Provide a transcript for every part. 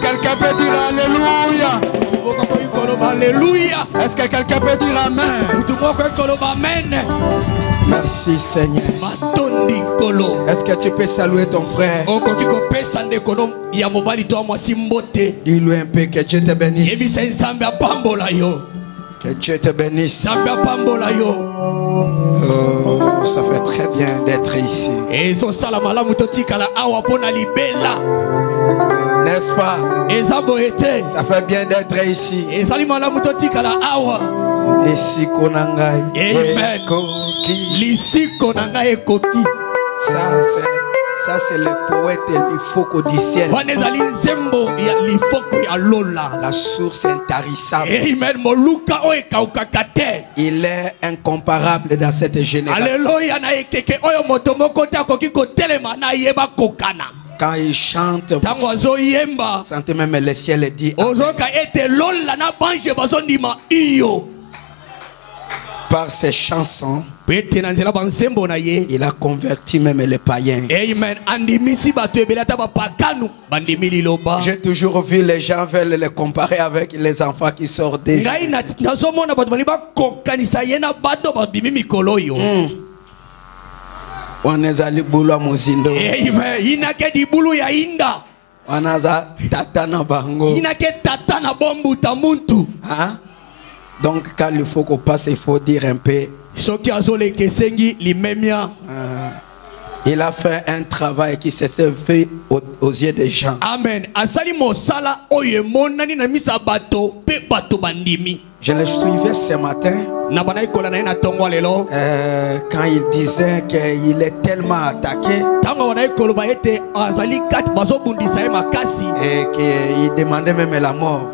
quelqu'un peut dire Alléluia? Alléluia. Est-ce que quelqu'un peut dire Amen? Merci Seigneur. Est-ce que tu peux saluer ton frère? Dis-lui un peu que Dieu te bénisse. Que Dieu te bénisse. Oh, ça fait très bien d'être ici. N'est-ce pas? Ça fait bien d'être ici. Ça c'est le poète Lifoko du ciel. La source intarissable. Il est incomparable dans cette génération. Quand il chante, sentez même le ciel dit par ses chansons, il a converti même les païens. J'ai toujours vu les gens veulent les comparer avec les enfants qui sortent des wanezali bulu muzindo. Wanaza tatana bango. Hein? Donc quand il faut qu'on passe, il faut dire un peu. Il a fait un travail qui s'est fait aux yeux des gens. Amen. Je le suivais ce matin quand il disait qu'il est tellement attaqué et qu'il demandait même la mort.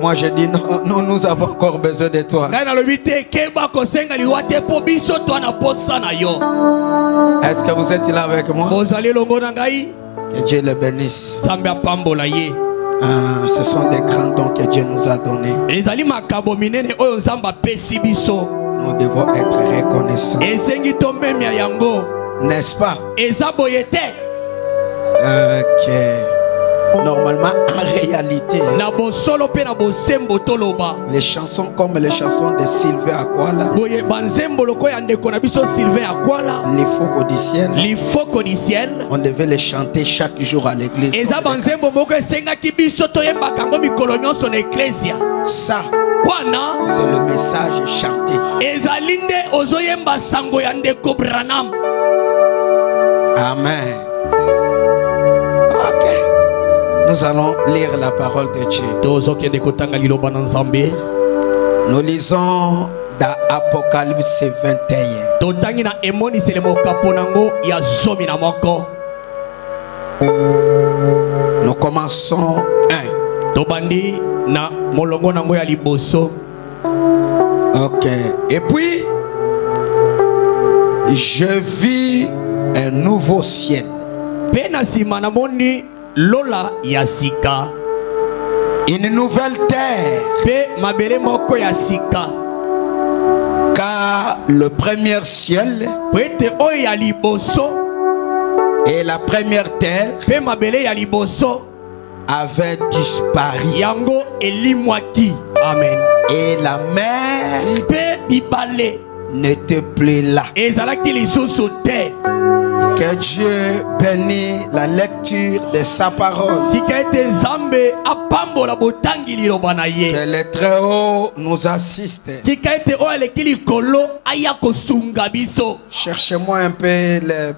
Moi je dis non, nous avons encore besoin de toi. Est-ce que vous êtes là avec moi? Que Dieu le bénisse. Ce sont des grands dons que Dieu nous a donnés. Nous devons être reconnaissants. N'est-ce pas? Ok. Normalement, en réalité, les chansons comme les chansons de Sylvain Akwala, l'Ifoko du ciel, on devait les chanter chaque jour à l'église. Ça, c'est le message chanté. Amen. Ok. Nous allons lire la parole de Dieu. Nous lisons dans Apocalypse 21. Nous commençons 1. Ok. Et puis, je vis un nouveau ciel. Lola yasika. Une nouvelle terre. Car le premier ciel et la première terre avaient disparu. Amen. Et la mer n'était plus là. Que Dieu bénisse la lecture de sa parole. Que le Très-Haut nous assiste. Cherchez-moi un peu le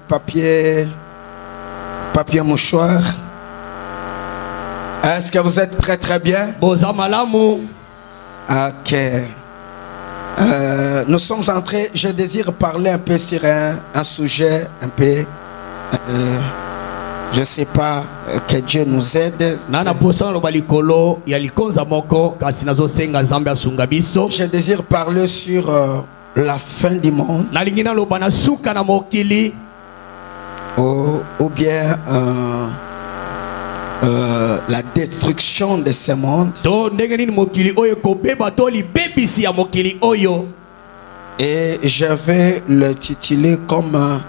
papier mouchoir. Est-ce que vous êtes très bien? Ok. Nous sommes entrés, je désire parler un peu sur un sujet un peu, je ne sais pas, que Dieu nous aide. Je désire parler sur la fin du monde ou bien la destruction de ce monde. Et je vais le tituler comme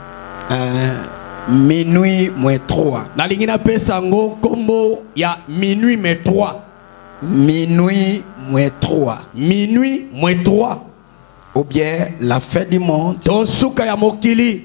Minuit moins 3. nalingi napesa ngo kombo ya minuit mais 3. Minuit moins 3. Minuit moins 3. Ou bien la fin du monde. Tosuka ya mokili.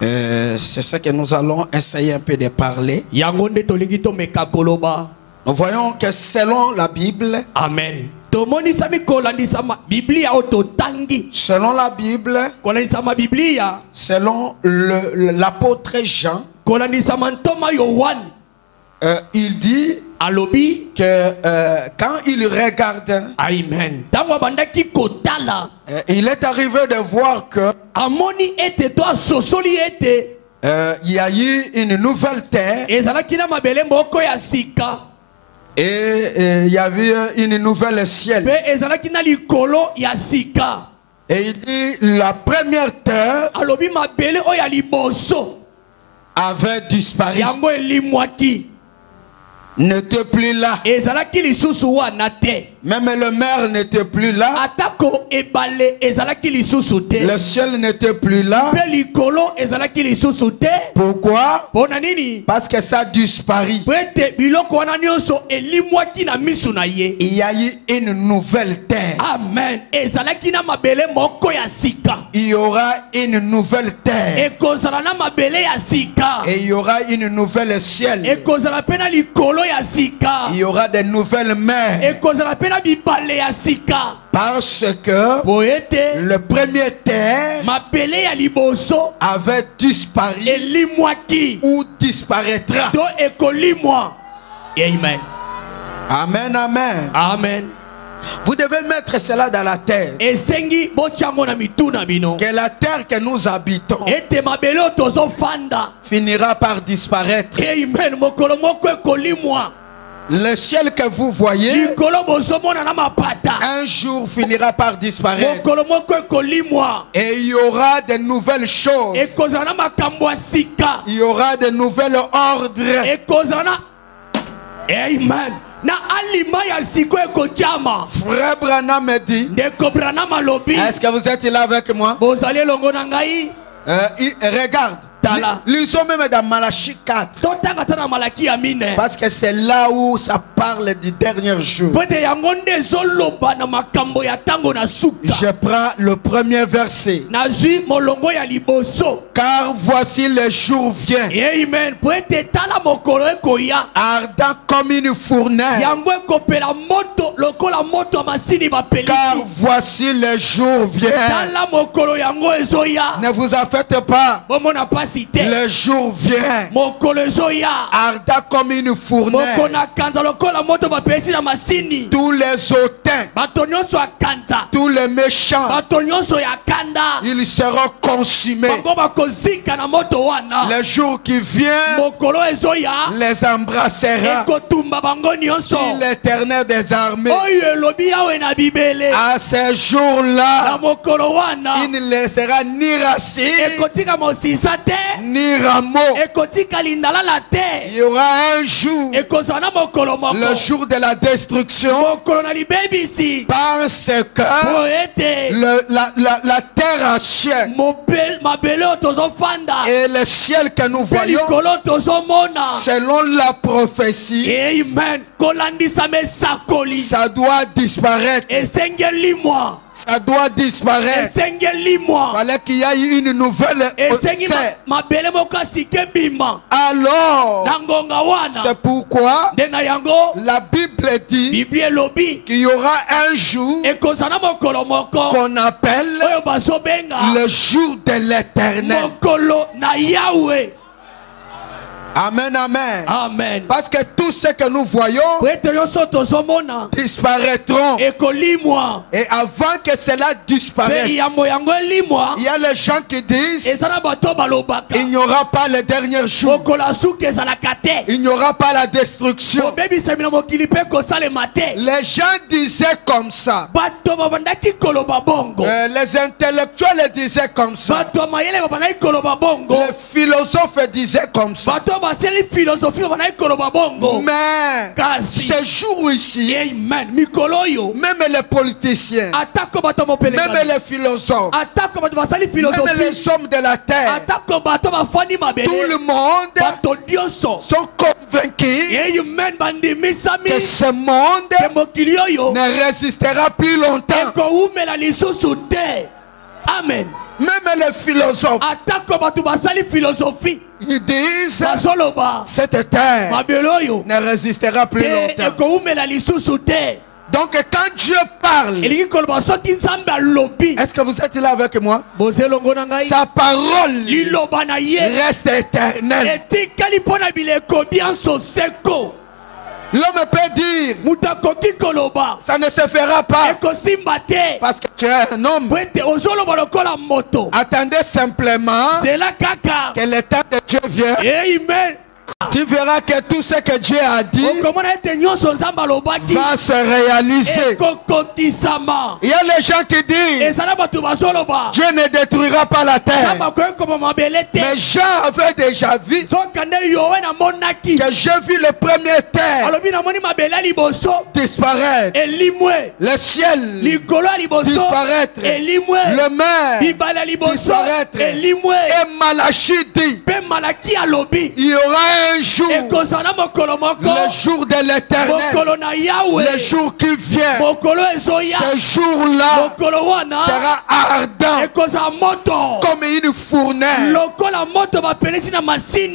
C'est ça que nous allons essayer un peu de parler. Yangonde tolingi to mekakoloba. Nous voyons que selon la Bible, Amen. Tomoni sami kolandisa ma Biblia ototangi. selon la Bible, Kolandisa ma Biblia. selon l'apôtre Jean, Kolandisa mantoma Yohan. il dit Alobi. que quand il regarde, Amen. Tango bandaki kotala. il est arrivé de voir que Amoni ete to sosoli ete. il y a eu une nouvelle terre Ezalaki na mabele moko ya sika. et il y avait une nouvelle ciel. Pe ezalaki na likolo ya sika. Et il dit la première terre Alobi mabele o ya liboso. avait disparu, Yango elimwaki. n'était plus là. Ezalaki lisusu wana te. Même le maire n'était plus là. Atako ebale ezalaki lisusu te. Le ciel n'était plus là. Pe likolo ezalaki lisusu te. Pourquoi? Pona nini? Parce que ça a disparu. Pwete biloko wana nyonso elimwaki na misu na ye. Il y a eu une nouvelle terre. Amen. Ezalaki na mabele moko ya sika. Il y aura une nouvelle terre. Ekozala na mabele ya sika. Et il y aura une nouvelle ciel. Ekozala pe na likolo ya sika. Il y aura des nouvelles mers. Ekozala pe na bibale ya sika. Parce que Poete le premier terre mabele ya liboso avait disparu elimwaki. ou disparaîtra. To ekolimwa. Amen. Amen, amen. Amen. Vous devez mettre cela dans la terre. Esengi bochango na mituna bino. Que la terre que nous habitons Ete mabele tozo fanda. finira par disparaître. Amen. Mokolo moko ekolimwa. Le ciel que vous voyez, Likolo bozomona na mapata. un jour finira par disparaître. Mokolo moko ekolimwa. Et il y aura de nouvelles choses. Ekozala na makambo ya sika. Il y aura de nouvelles ordres. Ekozala na Amen. Na alima ya siko ekojama. Frère Branham me dit, Ndeko Branham alobi. est-ce que vous êtes là avec moi? Bozali longo na ngai. Regarde, Tala. lisons même dans Malachie 4. Totanga tana malaki ya mine. Parce que c'est là où ça parle du dernier jour. Pwete yango nde zoloba na makambo ya tango na suka. Je prends le premier verset. Nazwi molongo ya liboso. Car voici le jour vient, Amen. Pwete tala mokolo ekoya. ardent comme une fournaise. Yango ekopela moto lokola moto masini bapelisi. Car voici le jour vient. Tala mokolo yango ezoya. Ne vous en faites pas. Bomona pasite. Le jour vient, Mokolo ezoya. ardent comme une fournaise. Mokona kanza lokola moto bapelisi na masini. Tous les hautains, Bato nyonso ya kanza. tous les méchants, Bato nyonso ya kanda. ils seront consumés. Bango bakozika na moto wana. Le jour qui vient Mokolo ezoya. les embrassera. Ekotumba bango nyonso. Dit l'Éternel des armées. Oyo elobi yawe na bibele. À ce Na jour-là, mokolo wana. il ne laissera ni racine, Ekotika mosisa te. ni rameau. Ekotika lindalala Il te. y aura un jour, Ekozala na mokolo moko. le jour de la destruction, Mokolo na libebisi. parce que Po ete. la terre ancienne Mabele oyo tozofanda. et le ciel que nous Pe voyons, likolo tozomona. selon la prophétie, Amen. Kolandisa mesakoli. ça doit disparaître. Esengeli moi. Ça doit disparaître. Esengeli moi. Fallait qu'il y ait une nouvelle. Esengi C'est- mabele mokasike bima. Alors, Na ngonga wana. c'est pourquoi Nde na yango. la Bible dit Biblia elobi. qu'il y aura un jour Ekozala mokolo moko. qu'on appelle Oyo bazobenga. le jour de l'éternel. Mokolo na Yahweh. Amen, amen. Amen. Parce que tout ce que nous voyons Pwete nyonso tozomona. disparaîtront. Ekolimwa. Et avant que cela Pe disparaisse, yambo yango elimwa. il y a les gens qui disent Ezala bato balobaka. il n'y aura pas le dernier jour. Mokolo asuki ezalaka te. Il n'y aura pas la destruction. Obebisami na mokili mpe kosalema te. Les gens disaient comme ça. Bato babandaki koloba bongo. Les intellectuels disaient comme ça. Bato mayele babandaki koloba bongo. Les philosophes disaient comme ça. Bato Mais ce jour ici, même les politiciens, même les philosophes, même les hommes de la terre, tout le monde sont convaincus que ce monde ne résistera plus longtemps. Amen. Même les philosophes, ils disent cette terre ne résistera plus longtemps. Donc quand Dieu parle, est-ce que vous êtes là avec moi? Sa parole reste éternelle. L'homme peut dire, ça ne se fera pas parce que tu es un homme. Attendez simplement que le temps de Dieu vienne. Tu verras que tout ce que Dieu a dit va se réaliser. Il y a les gens qui disent Dieu ne détruira pas la terre. Mais Jean avait déjà vu que j'ai vu le premier terre disparaître, le ciel disparaître, le mer disparaître. Et Malachie dit il y aura un jour, le jour de l'éternel, le jour qui vient. Ce jour-là sera ardent comme une fournaise.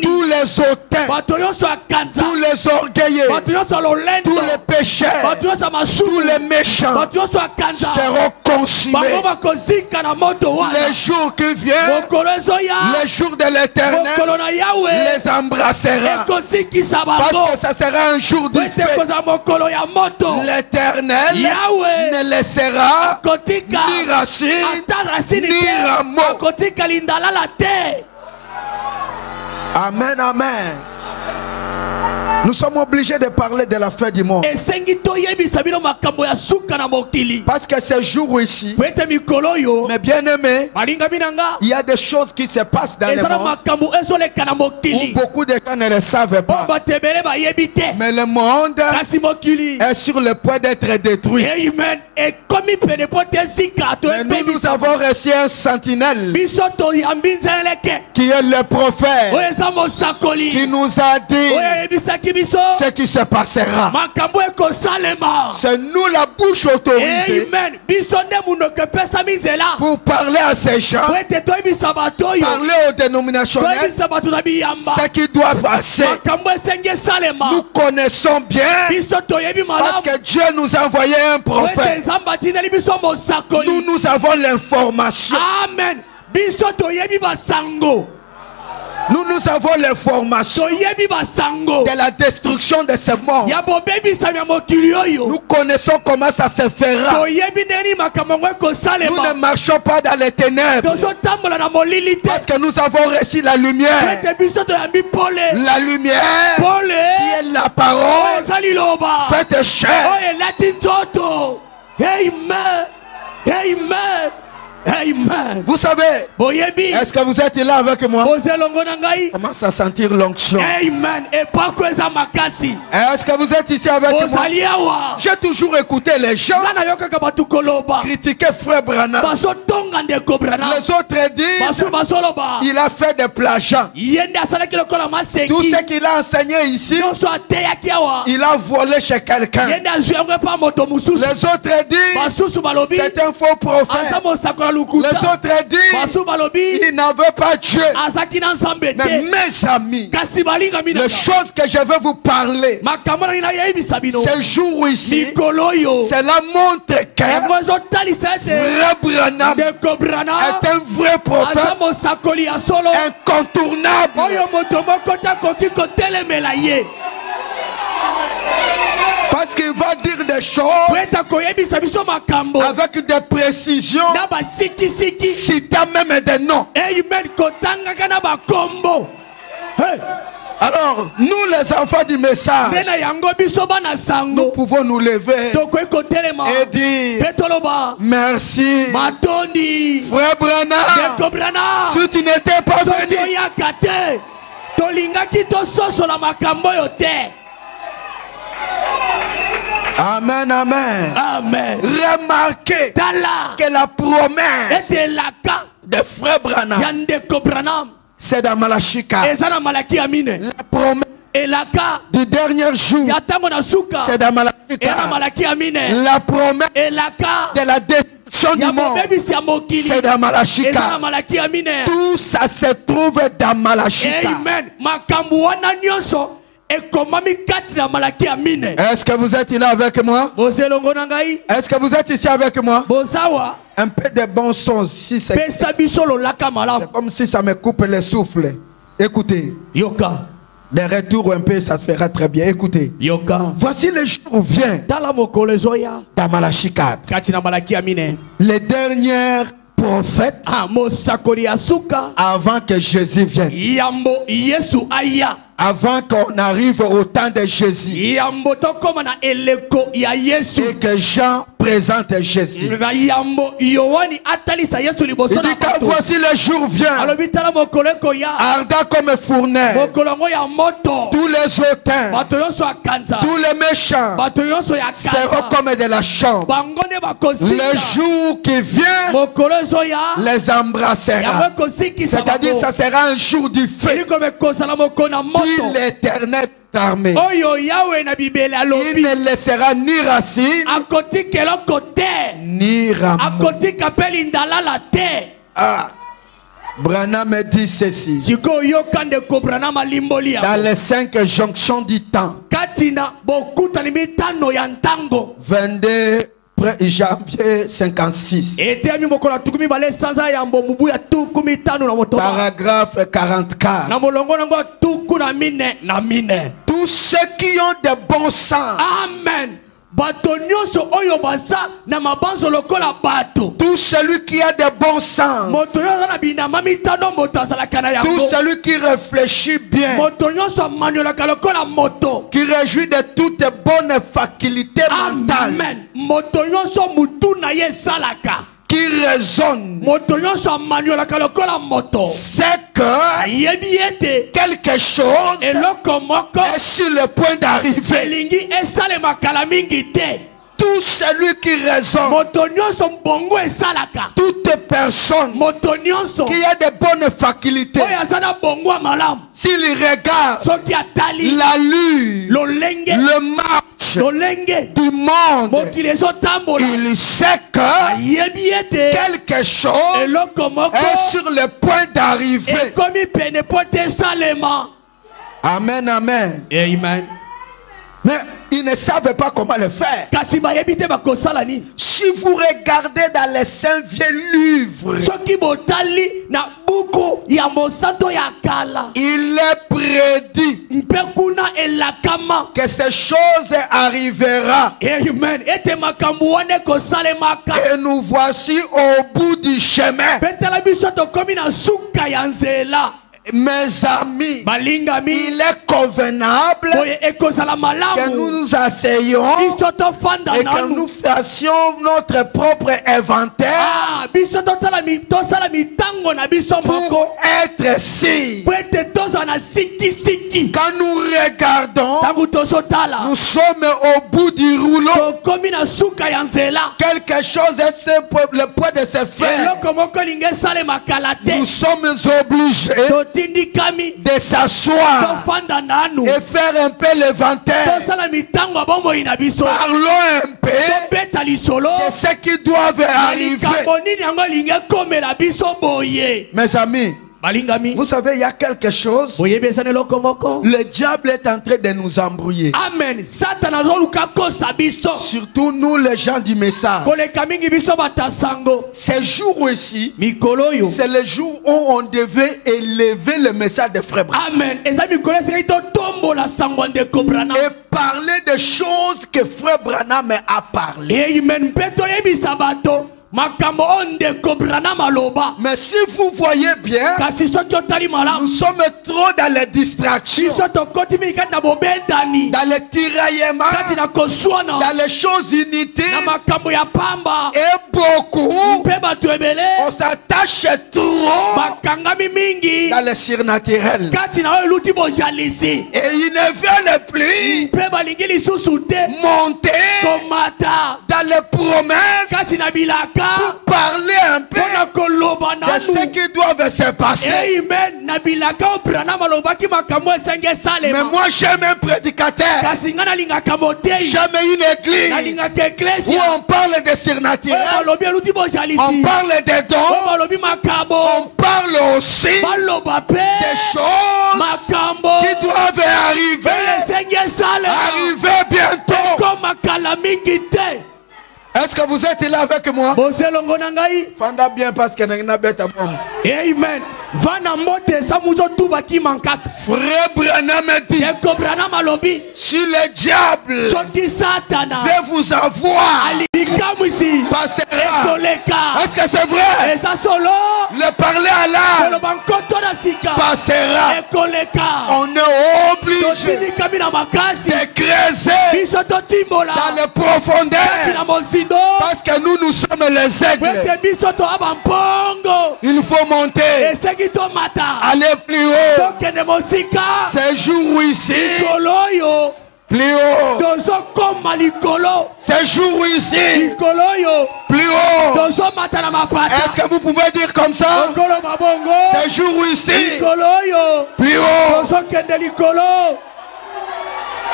Tous les hautains, tous les orgueilleux, tous les pécheurs, tous les méchants seront consumés. Le jour qui vient, le jour de l'éternel, les embrassera. Parce que ça sera un jour du feu. L'éternel ne laissera ni racine ni rameau. Amen, amen. Nous sommes obligés de parler de la fin du monde. Parce que ce jour ici, mes bien-aimés, il y a des choses qui se passent dans le monde où beaucoup de gens ne le savent pas. Mais le monde est sur le point d'être détruit. Mais nous avons reçu un sentinelle qui est le prophète, qui nous a dit ce qui se passera. C'est nous la bouche autorisée pour parler à ces gens, parler aux dénominationnels ce qui doit passer. Nous connaissons bien parce que Dieu nous a envoyé un prophète. Nous avons l'information. Amen. Nous avons l'information de la destruction de ce monde. Nous connaissons comment ça se fera. Nous ne marchons pas dans les ténèbres parce que nous avons reçu la lumière. La lumière qui est la parole faite chair. Amen. Amen. Amen. Vous savez, est-ce que vous êtes là avec moi? Commence à sentir l'onction. Amen. Est-ce que vous êtes ici avec moi? J'ai toujours écouté les gens critiquer Frère Branham. Les autres disent il a fait des plagiats. Tout ce qu'il a enseigné ici, il a volé chez quelqu'un. Les autres disent c'est un faux prophète. Les autres disent il n'en veut pas Dieu. Mais mes amis, les choses que je veux vous parler ce jour ici, cela montre que Frère Branham est un vrai prophète incontournable. Parce qu'il va dire des choses avec des précisions, citant même des noms. Alors, nous les enfants du message, nous pouvons nous lever et dire merci Frère Branham. Si tu n'étais pas venu, Amen, amen. Amen. Remarquez que la promesse de frère Branham, c'est dans Malachie 4. La promesse du dernier jour, c'est dans Malachie 4. La promesse de la destruction du monde, c'est dans Malachie 4. Tout ça se trouve dans Malachie 4. Est-ce que vous êtes là avec moi? Est-ce que vous êtes ici avec moi? Un peu de bon sens. Si c'est comme si ça me coupe le souffle. Écoutez. De retour un peu, ça fera très bien. Écoutez. Voici le jour où vient dans Malachie 4. Les dernières prophètes avant que Jésus vienne. Avant qu'on arrive au temps de Jésus et que Jean présente Jésus. Il dit que voici le jour vient, ardent comme fournaise, tous les hautains, tous les méchants seront comme de la chambre. Le jour qui vient les embrassera, c'est-à-dire ça sera un jour du feu. L'Éternel armée. Il ne laissera ni racine ni rameau. Ah, Branham dit ceci. Dans les 5 jonctions du temps, 22 janvier 56. Paragraphe 44. Tous ceux qui ont de bon sens. Amen. Tout celui qui a de bon sens, tout celui qui réfléchit bien, qui réjouit de toutes bonnes facultés mentales, qui raisonne, c'est que quelque chose est sur le point d'arriver. Tout celui qui raisonne, toute personne qui a de bonnes facultés, s'il regarde l'allure, le marche du monde, il sait que quelque chose est sur le point d'arriver. Amen, amen. Amen. Mais ils ne savaient pas comment le faire. Si vous regardez dans les saints vieux livres, il est prédit que ces choses arriveront. Amen. Et nous voici au bout du chemin. Mes amis, il est convenable que nous nous asseyions et que nous fassions notre propre inventaire pour être si. Quand nous regardons, nous sommes au bout du rouleau. Quelque chose est sur le point de se faire. Nous sommes obligés de s'asseoir et faire un peu l'inventaire. Parlons un peu de ce qui doit arriver. Mes amis, vous savez, il y a quelque chose. Le diable est en train de nous embrouiller. Amen. Surtout nous, les gens du message. Ce jour ici, c'est le jour où on devait élever le message de Frère Branham. Amen. Et parler des choses que Frère Branham a parlé. Mais si vous voyez bien, nous sommes trop dans les distractions, dans les tiraillements, dans les choses inutiles, et beaucoup, on s'attache trop dans le surnaturel. Et ils ne veulent plus monter dans les promesses pour parler un peu de ce qui doit se passer. Mais moi j'aime un prédicateur, j'aime une église où on parle de surnaturel, on parle des dons, on parle aussi des choses qui doivent arriver bientôt. Est-ce que vous êtes là avec moi? Fanda bien parce que n'a pas de bombe. Amen. Frère Branham dit, si le diable veut vous avoir, passera. Est-ce que c'est vrai? Le parler à l'âme passera. On est obligé de creuser dans les profondeurs parce que nous sommes les aigles. Il faut monter, aller plus haut. Ces jours ici, plus haut. Ces jours ici, plus haut. Est-ce que vous pouvez dire comme ça? Ces jours ici, plus haut.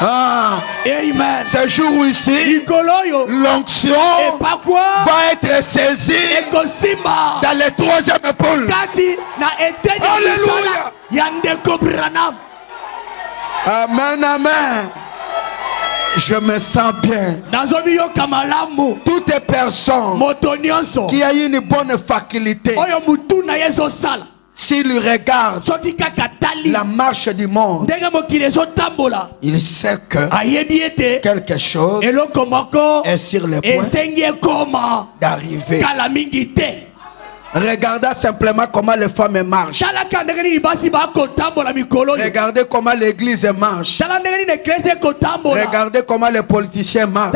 Ah, amen. Ce jour ici, l'onction va être saisie dans les troisième épaules. Alléluia. Amen, amen. Je me sens bien. Toutes les personnes qui ont une bonne faculté, s'il regarde la marche du monde, il sait que quelque chose est sur le point d'arriver. Regardez simplement comment les femmes marchent. Regardez comment l'église marche. Regardez comment les politiciens marchent.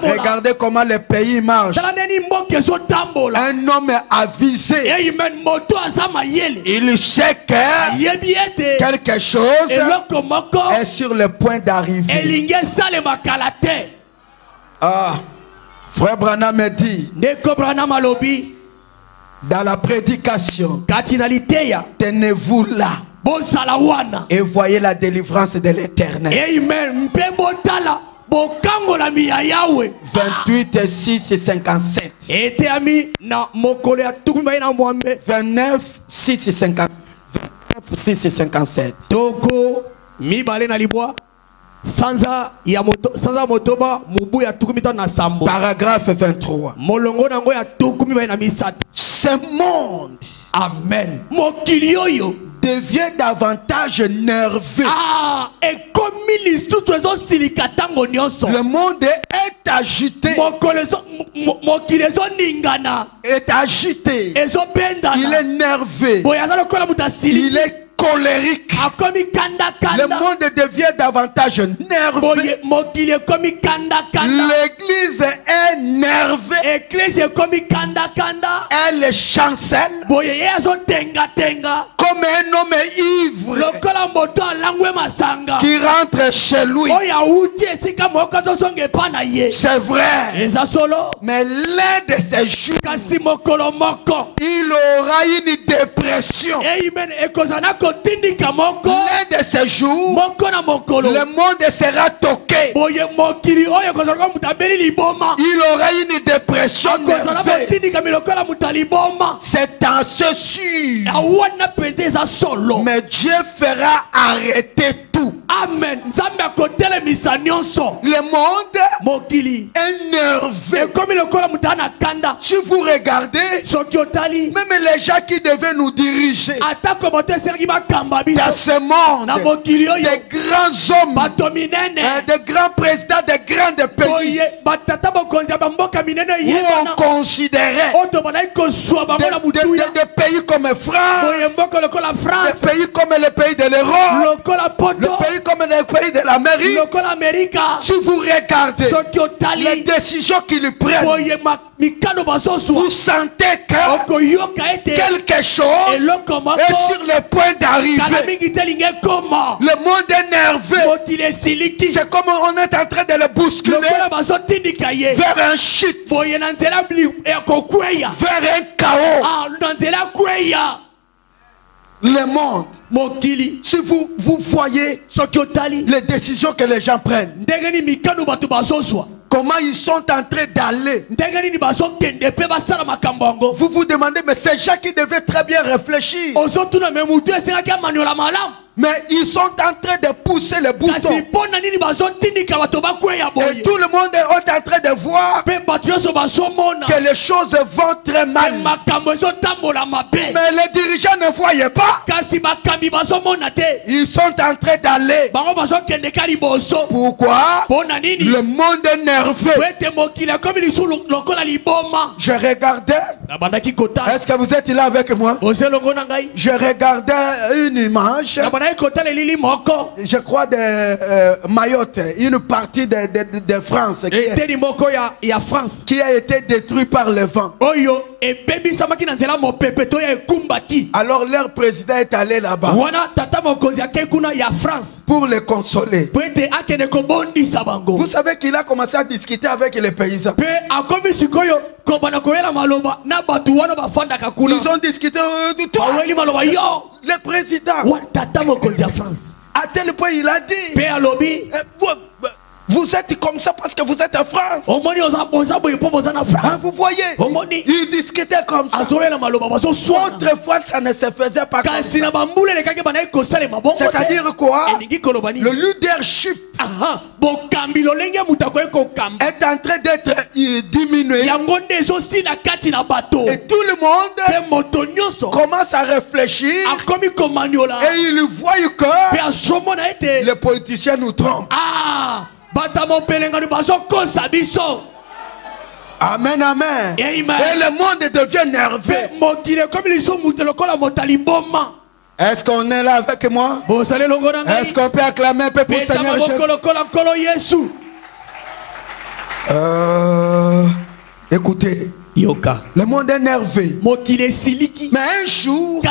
Regardez comment les pays marchent. Un homme avisé, il sait que quelque chose est sur le point d'arriver. Ah, Frère Branham me dit, dans la prédication, tenez-vous là et voyez la délivrance de l'Éternel. 28, 6 et 57. 29, 6 et 57. 29, 6 et 57. Paragraphe 23. Ce monde, amen, devient davantage nerveux. Le monde est agité. Est agité. Il est nerveux. Il est colérique. Le monde devient davantage nerveux. L'église est nerveux. Elle chancelle comme un homme ivre qui rentre chez lui. C'est vrai. Mais l'un de ces jours, il aura une dépression. L'un de ces jours, le monde sera toqué. Il aura une dépression nerveuse. C'est en ce sûr. Mais Dieu fera arrêter tout. Amen. Le monde énervé. Si vous regardez, même les gens qui devaient nous diriger dans ce monde, des grands hommes, des grands présidents, des grands pays, où on considérait des pays comme France, des pays comme les pays de l'Europe, le pays comme les pays de l'Amérique. Si vous regardez les décisions qu'ils prennent, vous sentez que quelque chose est sur le point d'arriver. Le monde est nerveux. C'est comme on est en train de le bousculer vers un chute, vers un chaos. Le monde, si vous voyez les décisions que les gens prennent, comment ils sont en train d'aller, vous vous demandez, mais ces gens qui devaient très bien réfléchir, mais ils sont en train de pousser les boutons. Et tout le monde est en train de voir que les choses vont très mal. Mais les dirigeants ne voyaient pas. Ils sont en train d'aller. Pourquoi? Le monde est nerveux. Je regardais. Est-ce que vous êtes là avec moi? Je regardais une image. Je crois de Mayotte, une partie de France qui a été détruite par le vent. Alors leur président est allé là-bas pour les consoler. Vous savez qu'il a commencé à discuter avec les paysans. Ils ont discuté de toi. Le président, à tel point il a dit, vous êtes comme ça parce que vous êtes en France. Hein, vous voyez, ils discutaient comme ça. Autrefois, ça ne se faisait pas comme ça. C'est-à-dire quoi? Le leadership est en train d'être diminué. Et tout le monde commence à réfléchir. Et ils voient que les politiciens nous trompent. Amen, amen. Et le monde devient nerveux. Est-ce qu'on est là avec moi? Est-ce qu'on peut acclamer un peu pour le Seigneur Jésus? Écoutez, le monde est nerveux. Mais un jour,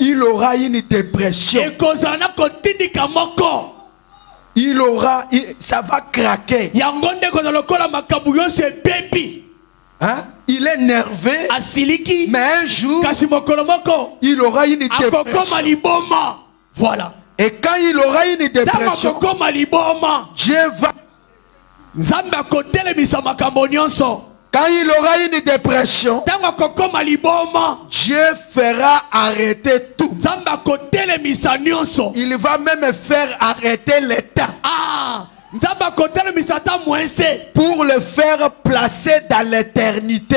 il aura une dépression. Ça va craquer. Hein? Il est nerveux, mais un jour, il aura une dépression. Voilà. Et quand il aura une dépression, Dieu va... Quand il aura une dépression, Dieu fera arrêter tout. Il va même faire arrêter l'État. Pour le faire placer dans l'éternité.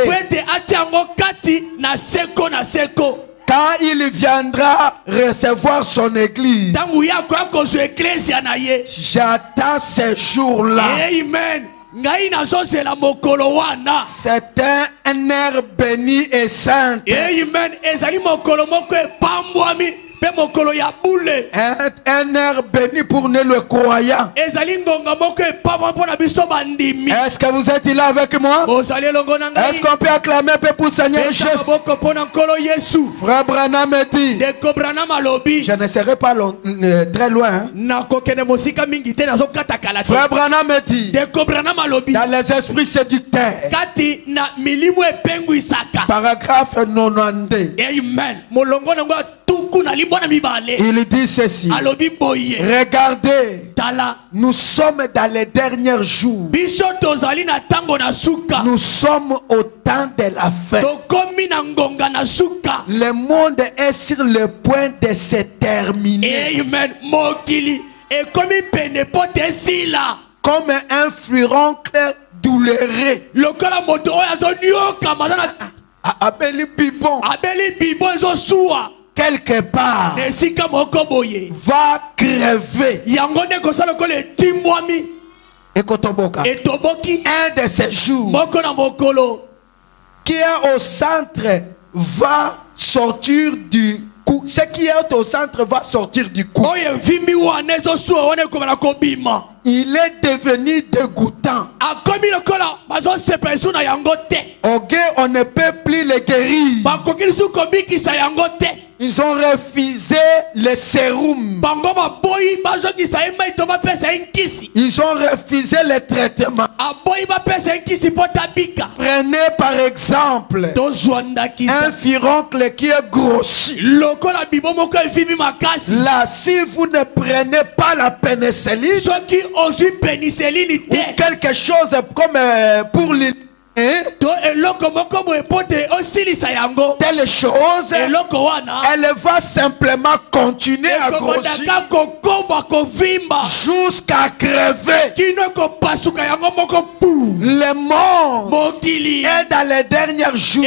Quand il viendra recevoir son église, j'attends ces jours-là. Amen. C'est un air béni et saint. Amen. Un air béni pour nous le croyants. Est-ce que vous êtes là avec moi? Est-ce qu'on peut acclamer un peu pour le Seigneur Jésus? Frère Branham dit, je ne serai pas très loin. Hein? Frère Branham dit, dans les esprits séducteurs, paragraphe 92. Amen. Il dit ceci. Regardez, nous sommes dans les derniers jours. Nous sommes au temps de la fin. Le monde est sur le point de se terminer. Amen. comme un furoncle douloureux. Abeli bibon. Quelque part va crever. Et Kotoboka, un de ces jours qui est au centre va sortir du coup. Ce qui est au centre va sortir du coup. Il est devenu dégoûtant. Ok, on ne peut plus les guérir. Ils ont refusé le sérum. Ils ont refusé le traitement. Prenez par exemple un furoncle qui est grossi. Là, si vous ne prenez pas la pénicilline ou quelque chose comme pour les telle chose, elle va simplement continuer à grossir jusqu'à crever. Le monde est dans les derniers jours.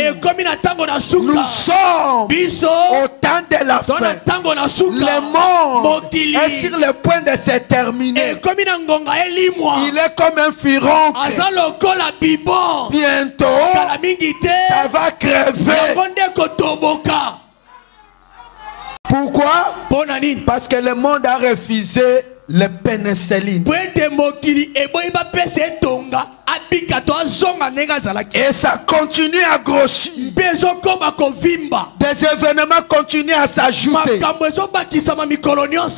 Nous sommes au temps de la fin. Le monde est sur le point de se terminer. Il est comme un furoncle. Bientôt, ça va crever. Pourquoi? Parce que le monde a refusé le pénicilline. Et ça continue à grossir. Des événements continuent à s'ajouter.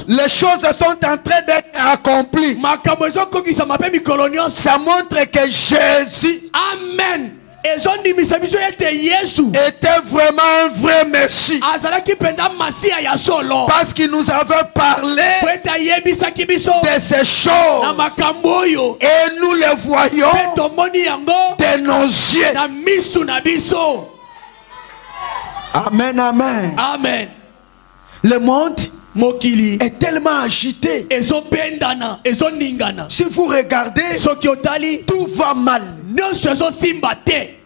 Les choses sont en train d'être accomplies. Ça montre que Jésus, Amen, était vraiment un vrai Messie. Parce qu'il nous avait parlé de ces choses. Et nous les voyons de nos yeux. Amen, amen. Amen. Le monde est tellement agité. Si vous regardez, tout va mal.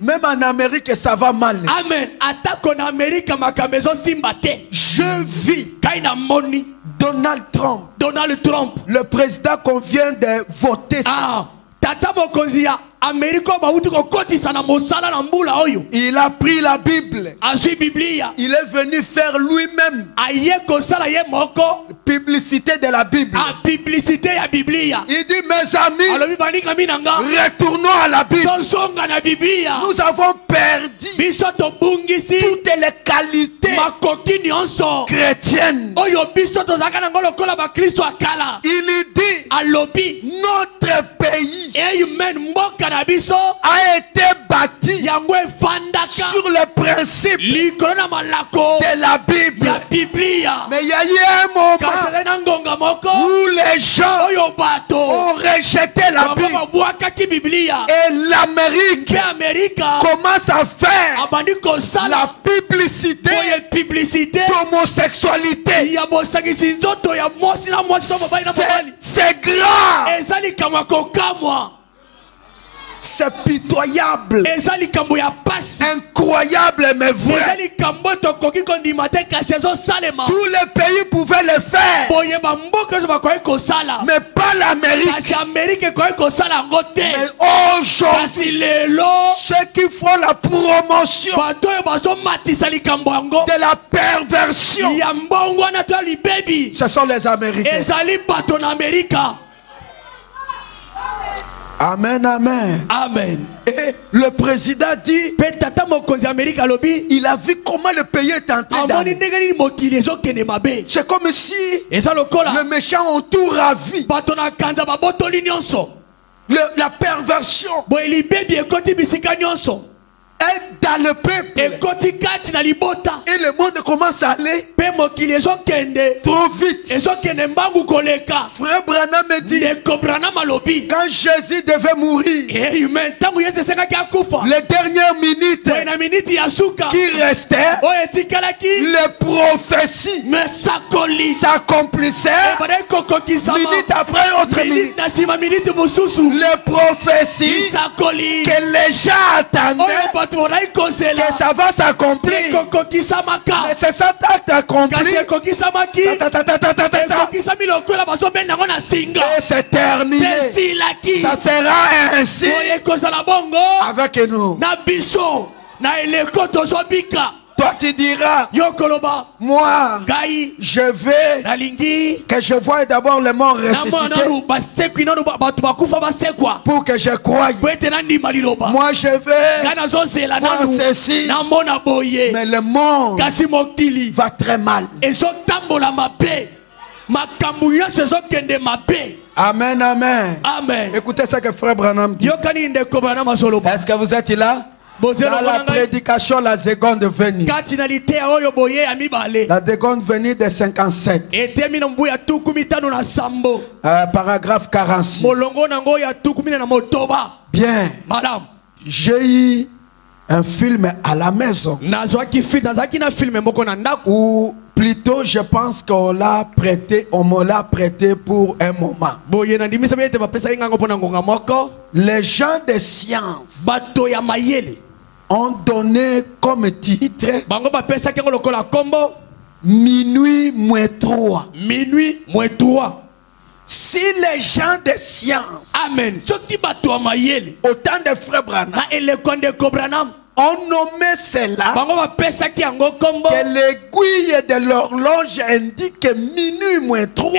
Même en Amérique, ça va mal. Amen. Je vis Donald Trump, le président qu'on vient de voter. Il a pris la Bible. Il est venu faire lui-même publicité de la Bible. Il dit, mes amis, retournons à la Bible. Nous avons perdu toutes les qualités chrétiennes. Il dit, notre pays a été bâti sur le principe de la Bible. Mais il y a eu un moment où les gens ont rejeté la Bible. Et l'Amérique commence à faire la publicité d'homosexualité. C'est grave. C'est pitoyable, incroyable mais vrai. Tous les pays pouvaient le faire, mais pas l'Amérique. Mais aujourd'hui, ceux qui font la promotion de la perversion, ce sont les Américains. Amen, amen. Amen. Et le président dit, il a vu comment le pays est en train d'aller. C'est comme si les méchants ont tout ravi. La perversion. est dans le peuple. Et le monde commence à aller trop vite. Frère Branham me dit, quand Jésus devait mourir, les dernières minutes qui restaient, les prophéties s'accomplissaient minute après autre minute. Les prophéties que les gens attendaient que ça va s'accomplir. Mais c'est ça accompli. Et c'est terminé. Ça sera ainsi avec nous. Toi tu diras, moi je veux que je voie d'abord les morts ressuscités pour que je croie. Moi je veux voir ceci. Mais le monde va très mal. Amen, amen. Écoutez ce que Frère Branham dit. Est-ce que vous êtes là? Dans la prédication, la seconde venue. La seconde venue de 57. Paragraphe 46. Bien. J'ai eu un film à la maison. Ou plutôt, je pense qu'on l'a prêté, on me l'a prêté pour un moment. Les gens de science ont donné comme titre Minuit moins 3. Minuit moins 3. Si les gens de science, amen, autant de frères Branham, ont nommé cela que l'aiguille de l'horloge indique minuit moins 3.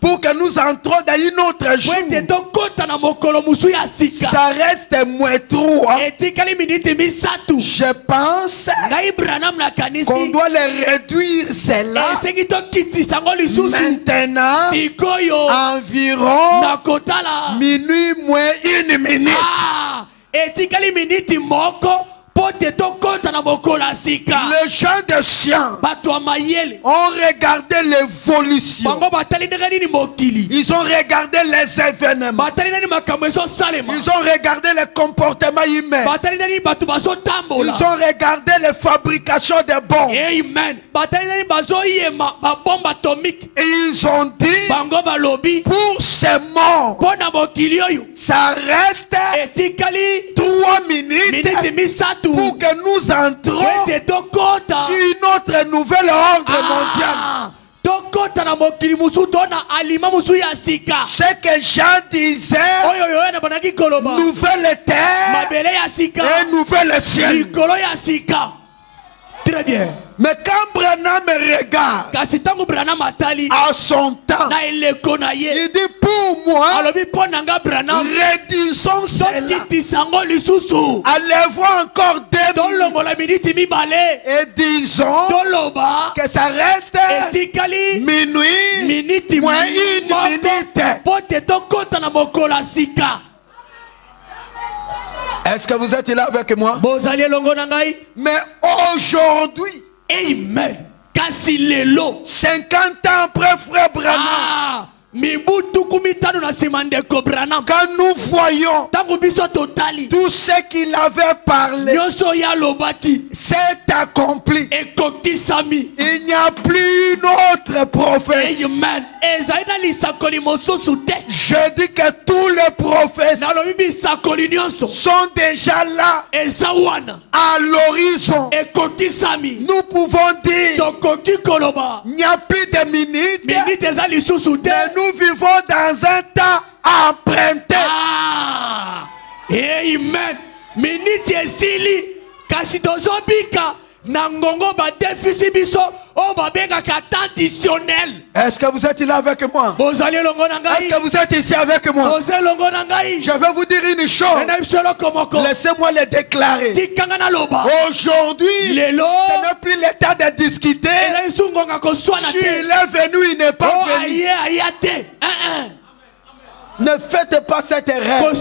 Pour que nous entrons dans une autre jour, ça reste moins 3. Je pense qu'on doit les réduire cela maintenant environ minuit moins 1 minute. Les gens de science ont regardé l'évolution. Ils ont regardé les événements. Ils ont regardé le comportement humain. Ils ont regardé les fabrications de bombes. Et ils ont dit, pour ces morts, ça reste 3 minutes pour que nous entrons sur une autre nouvelle ordre mondial. Ce que Jean disait, nouvelle terre et nouvelle ciel. Très bien. Mais quand Branham regarde à son temps, il dit pour moi, réduisons cela. Allez-vous encore 2 minutes et disons que ça reste minuit moins 1 minute. Est-ce que vous êtes là avec moi? Mais aujourd'hui, amen, 50 ans après Frère Branham, quand nous voyons tout ce qu'il avait parlé c'est accompli, il n'y a plus une autre prophétie. Je dis que tous les prophètes sont déjà là à l'horizon. Nous pouvons dire il n'y a plus de minutes, mais nous vivons dans un temps emprunté. Amen. Minute esili kasi tozobika na ngongo ba déficit biso o ba benga ka traditionnel. Est-ce que vous êtes là avec moi? Est-ce que vous êtes ici avec moi? Je vais vous dire une chose. Laissez-moi le déclarer. Aujourd'hui, ce n'est plus l'état de discuter. Si il est venu, il n'est pas venu. Ne faites pas cette erreur.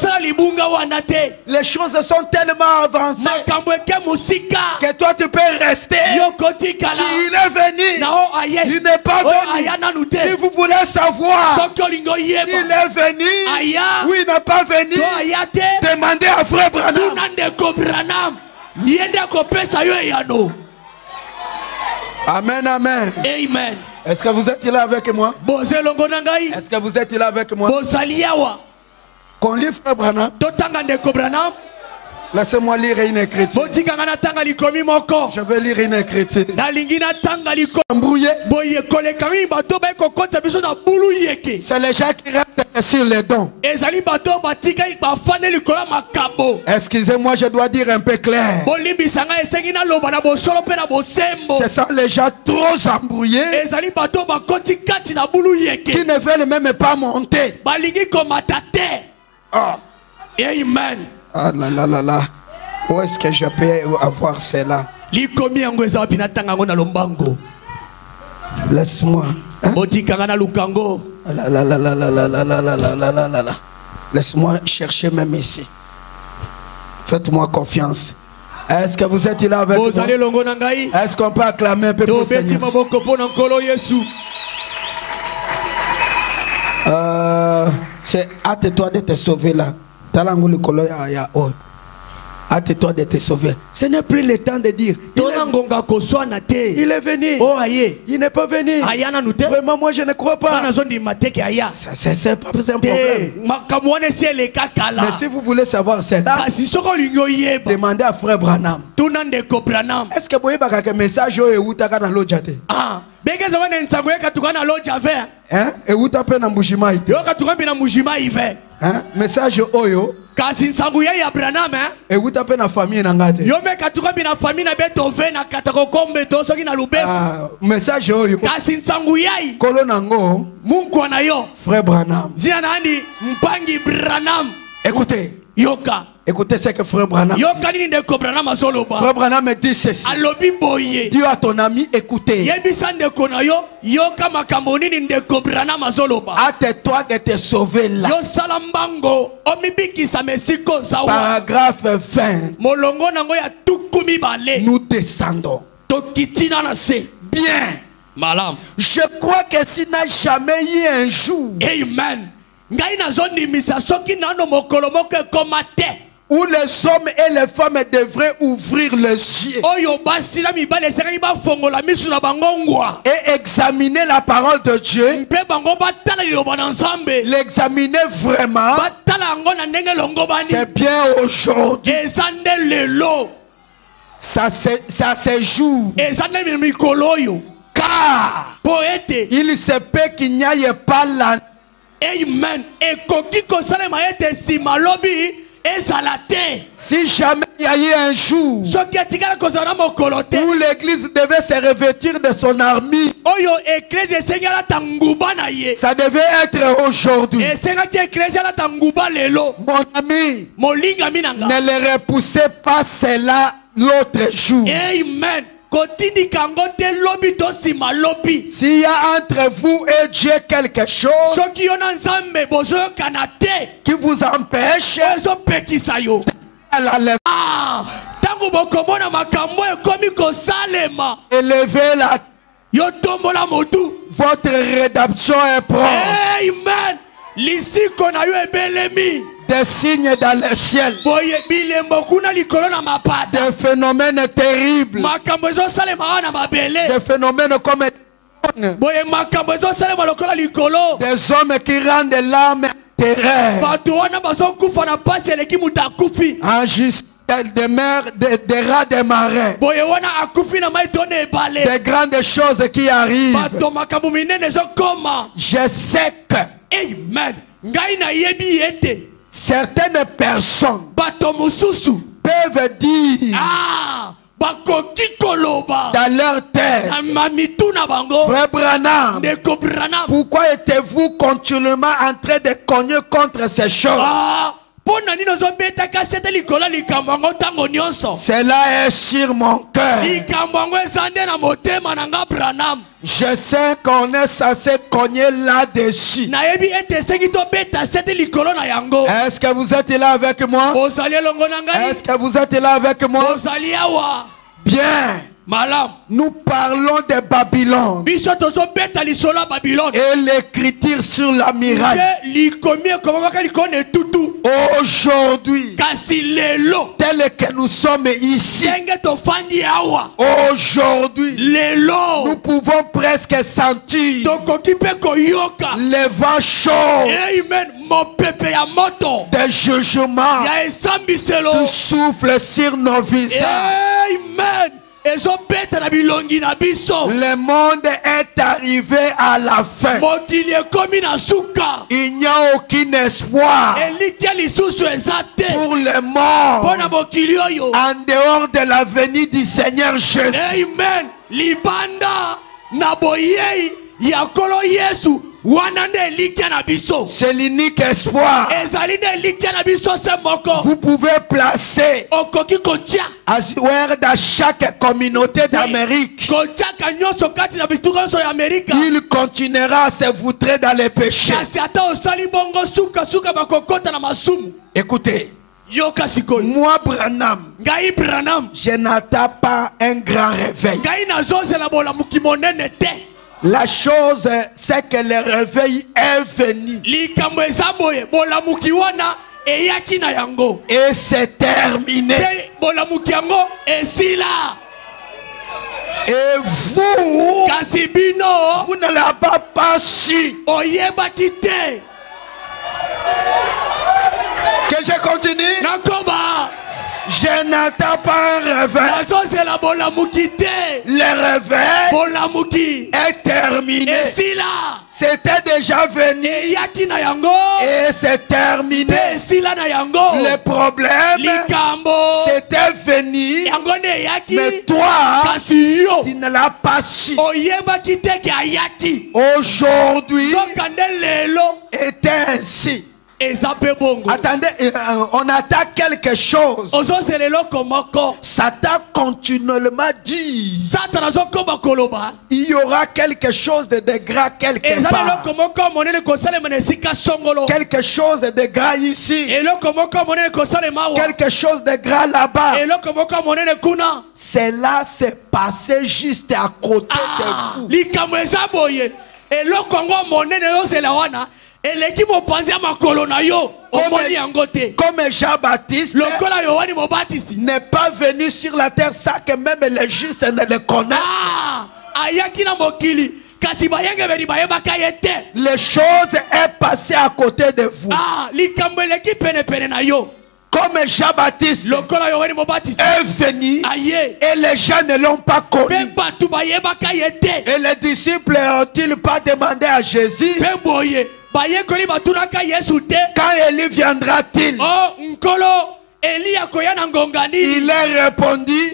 Les choses sont tellement avancées que toi tu peux rester. S'il est venu, il n'est pas venu. Si vous voulez savoir s'il est venu ou il n'est pas venu, demandez à Frère Branham. Amen, amen. Amen. Est-ce que vous êtes là avec moi? Est-ce que vous êtes là avec moi? Qu'on lit Frère Branham. Laissez-moi lire une écriture. Je vais lire une écriture. Embrouillé. C'est les gens qui restent sur les dons. Excusez-moi, je dois dire un peu clair. Ce sont les gens trop embrouillés qui ne veulent même pas monter. Oh. Amen. Ah là là là là. Où est-ce que je peux avoir cela? Laisse-moi. Laisse-moi chercher même ici. Faites-moi confiance. Est-ce que vous êtes là avec moi? Est-ce qu'on peut acclamer un peu pour le Seigneur? C'est hâte-toi de te sauver là. Hâte-toi de te sauver. Ce n'est plus le temps de dire il est venu. Il n'est pas venu. Vraiment, moi je ne crois pas. C'est pas un problème. Mais si vous voulez savoir cela, demandez à Frère Branham. Est-ce que vous voyez que message est où tu as dans l'eau? Message oyo kasi nsangu ya Branham et vous tapez na famille nangate yo me katuka bina famille na Beethoven na katako kombe to soki na lubefu message oyo kasi nsangu yai kolo nango mungu na yo Frère Branham zina nani mpangi Branham. Écoutez yoka. Écoutez ce que Frère Branham dit. Frère Branham me dit ceci. Dis à ton ami, écoutez. Hâte-toi de te sauver là. Paragraphe 20. Nous descendons. Bien. Je crois que s'il n'a jamais eu un jour. Amen. Où les hommes et les femmes devraient ouvrir les yeux et examiner la parole de Dieu, l'examiner vraiment, c'est bien aujourd'hui. Ça se joue. Car il se peut qu'il n'y ait pas la... Amen. Et si jamais il y a eu un jour où l'église devait se revêtir de son armure, ça devait être aujourd'hui. Mon ami, ne le repoussez pas cela l'autre jour. Amen. S'il y a entre vous et Dieu quelque chose qui vous empêche élevez la votre rédemption est proche. Amen. Des signes dans le ciel, des phénomènes terribles, des phénomènes comme des hommes qui rendent l'âme terreur, en juste des rats des marais, des grandes choses qui arrivent. Je sais que certaines personnes peuvent dire dans leur tête, Frère Branham, pourquoi êtes-vous continuellement en train de cogner contre ces choses? Cela est sur mon cœur. Je sais qu'on est censé cogner là-dessus. Est-ce que vous êtes là avec moi? Est-ce que vous êtes là avec moi? Bien. Nous parlons de Babylone et l'écriture sur la muraille. Aujourd'hui, tel que nous sommes ici, aujourd'hui, nous pouvons presque sentir les vents chauds des jugements qui soufflent sur nos visages. Le monde est arrivé à la fin. Il n'y a aucun espoir pour les morts en dehors de la venue du Seigneur Jésus. Amen. Libanda naboyei yakolo Yesu. C'est l'unique espoir. Vous pouvez placer dans chaque communauté d'Amérique. Il continuera à se voutrer dans les péchés. Écoutez. Moi, Branham, je n'attends pas un grand réveil. La chose, c'est que le réveil est venu. Et c'est terminé. Et vous, vous ne l'avez pas su. Que je continue? Je n'attends pas un réveil. Le réveil est terminé. C'était déjà venu et c'est terminé. Le problème, c'était venu, mais toi, tu ne l'as pas su. Aujourd'hui, était ainsi. Attendez, on attend quelque chose. Satan continuellement dit il y aura quelque chose de gras quelque part. Quelque chose de gras ici. Quelque chose de gras là-bas. Cela s'est passé juste à côté de vous. Comme Jean-Baptiste n'est pas venu sur la terre, ça que même les justes ne le connaissent. Les choses sont passées à côté de vous. Comme Jean-Baptiste est venu et les gens ne l'ont pas connu. Et les disciples n'ont-ils pas demandé à Jésus quand Élie viendra-t-il? Il a répondu,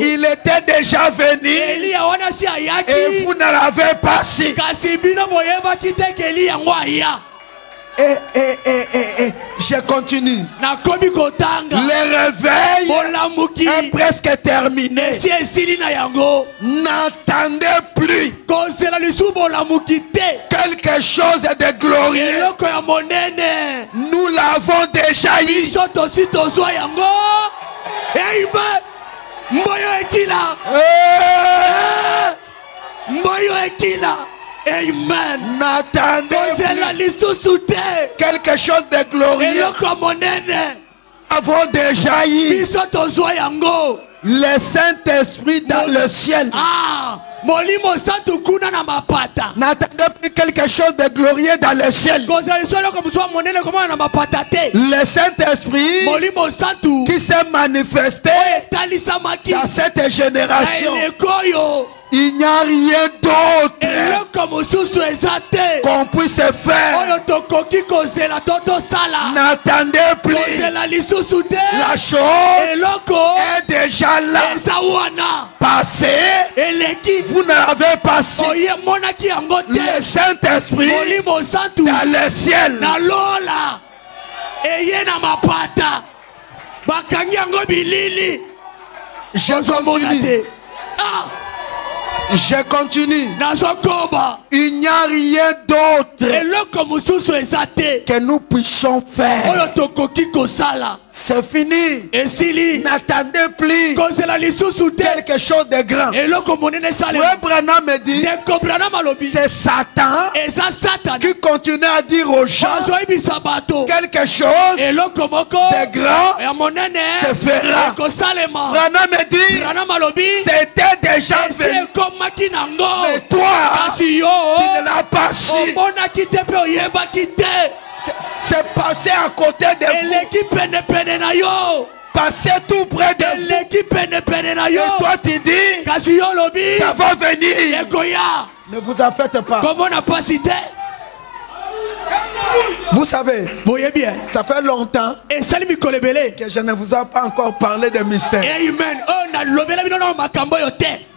il était déjà venu et vous ne l'avez pas su. Je continue. Le réveil est presque terminé. N'attendez plus quelque chose de glorieux. Nous l'avons déjà eu. Amen. N'attendez quelque chose de glorieux. Avons déjà eu le Saint-Esprit dans le ciel. N'attendez plus quelque chose de glorieux dans le ciel. Le Saint-Esprit qui s'est manifesté dans cette génération. Il n'y a rien d'autre qu'on puisse faire. N'attendez plus. La chose est déjà là. Passé. Vous n'avez pas su. Le Saint-Esprit dans le ciel eye na mapata bakangi yango bilili. Je continue. Je continue. Il n'y a rien d'autre que nous puissions faire. C'est fini. N'attendez plus quelque chose de grand. Frère Branham me dit, c'est Satan qui continue à dire aux gens quelque chose de grand se fera. Branham me dit, c'était déjà venu. Mais toi, tu ne l'as pas su. C'est passé à côté de vous. Passer tout près de vous. Et toi tu dis, ça va venir. Ne vous en faites pas. Vous savez, ça fait longtemps que je ne vous ai pas encore parlé de mystère.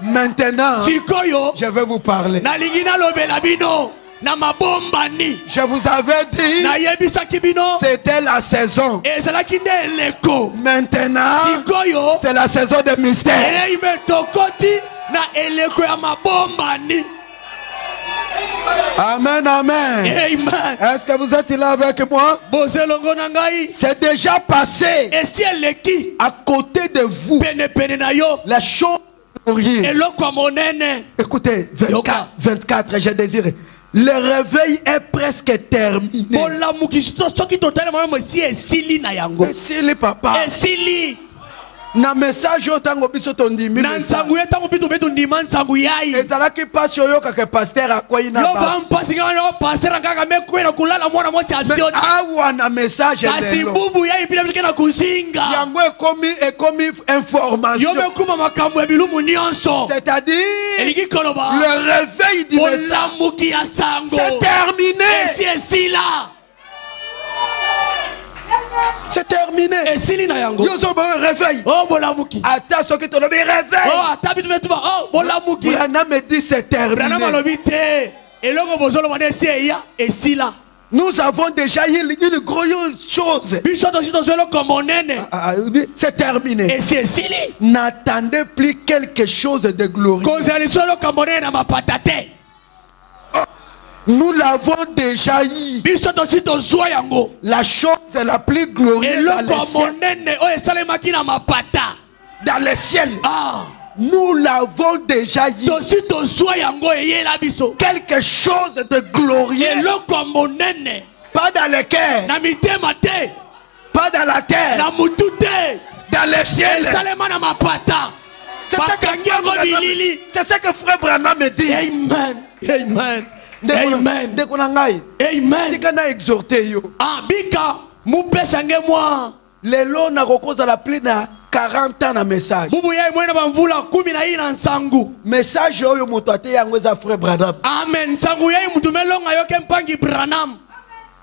Maintenant, je vais vous parler. Je vous avais dit, c'était la saison. Maintenant, c'est la saison de mystère. Amen, amen. Est-ce que vous êtes là avec moi? C'est déjà passé à côté de vous. La chose glorieuse. Écoutez, 24, j'ai désiré. Le réveil est presque terminé. Esili papa. Na message otango biso tondimi nsangu yetango bitu betu ndima nsangu yayi ezalaki pasi oyoka ke pasteur akwai na basi pasi ngana pasteur ngaka mekwena kulala mwana mosi action awa na message lelo kasi bubu yayi pile pile na kuzinga yango ekomi information yo mekuma makambo ya bilumu nyonso c'est-à-dire eliki koloba le réveil du message c'est terminé c'est là. C'est terminé. Yozo bon réveil. Oh bolamuki. Attends ce que tu le réveil. Oh atabi tu oh bolamuki. Branham me dit c'est terminé. Branham lobite. Et longo bozolo manesi ya esila. Nous avons déjà eu une grosse chose. C'est terminé. N'attendez plus quelque chose de glorieux. Nous l'avons déjà eu. La chose la plus glorieuse dans le ciel. Nous l'avons déjà eu. Quelque chose de glorieux. Pas dans le cœur. Pas dans la terre. Dans le ciel. C'est ce que frère Branham me dit. Amen. Amen. Amen. Amen. Tika exhorté yo. Bika mupesange moi. Lelo na kokoza la plus na 40 ans na message. Bubu ya mwena bamvula 10 na nsangu. Message oyo moto ate yango za frère Branham. Amen. Nsangu ya mutumelonga yo kempangi Branham.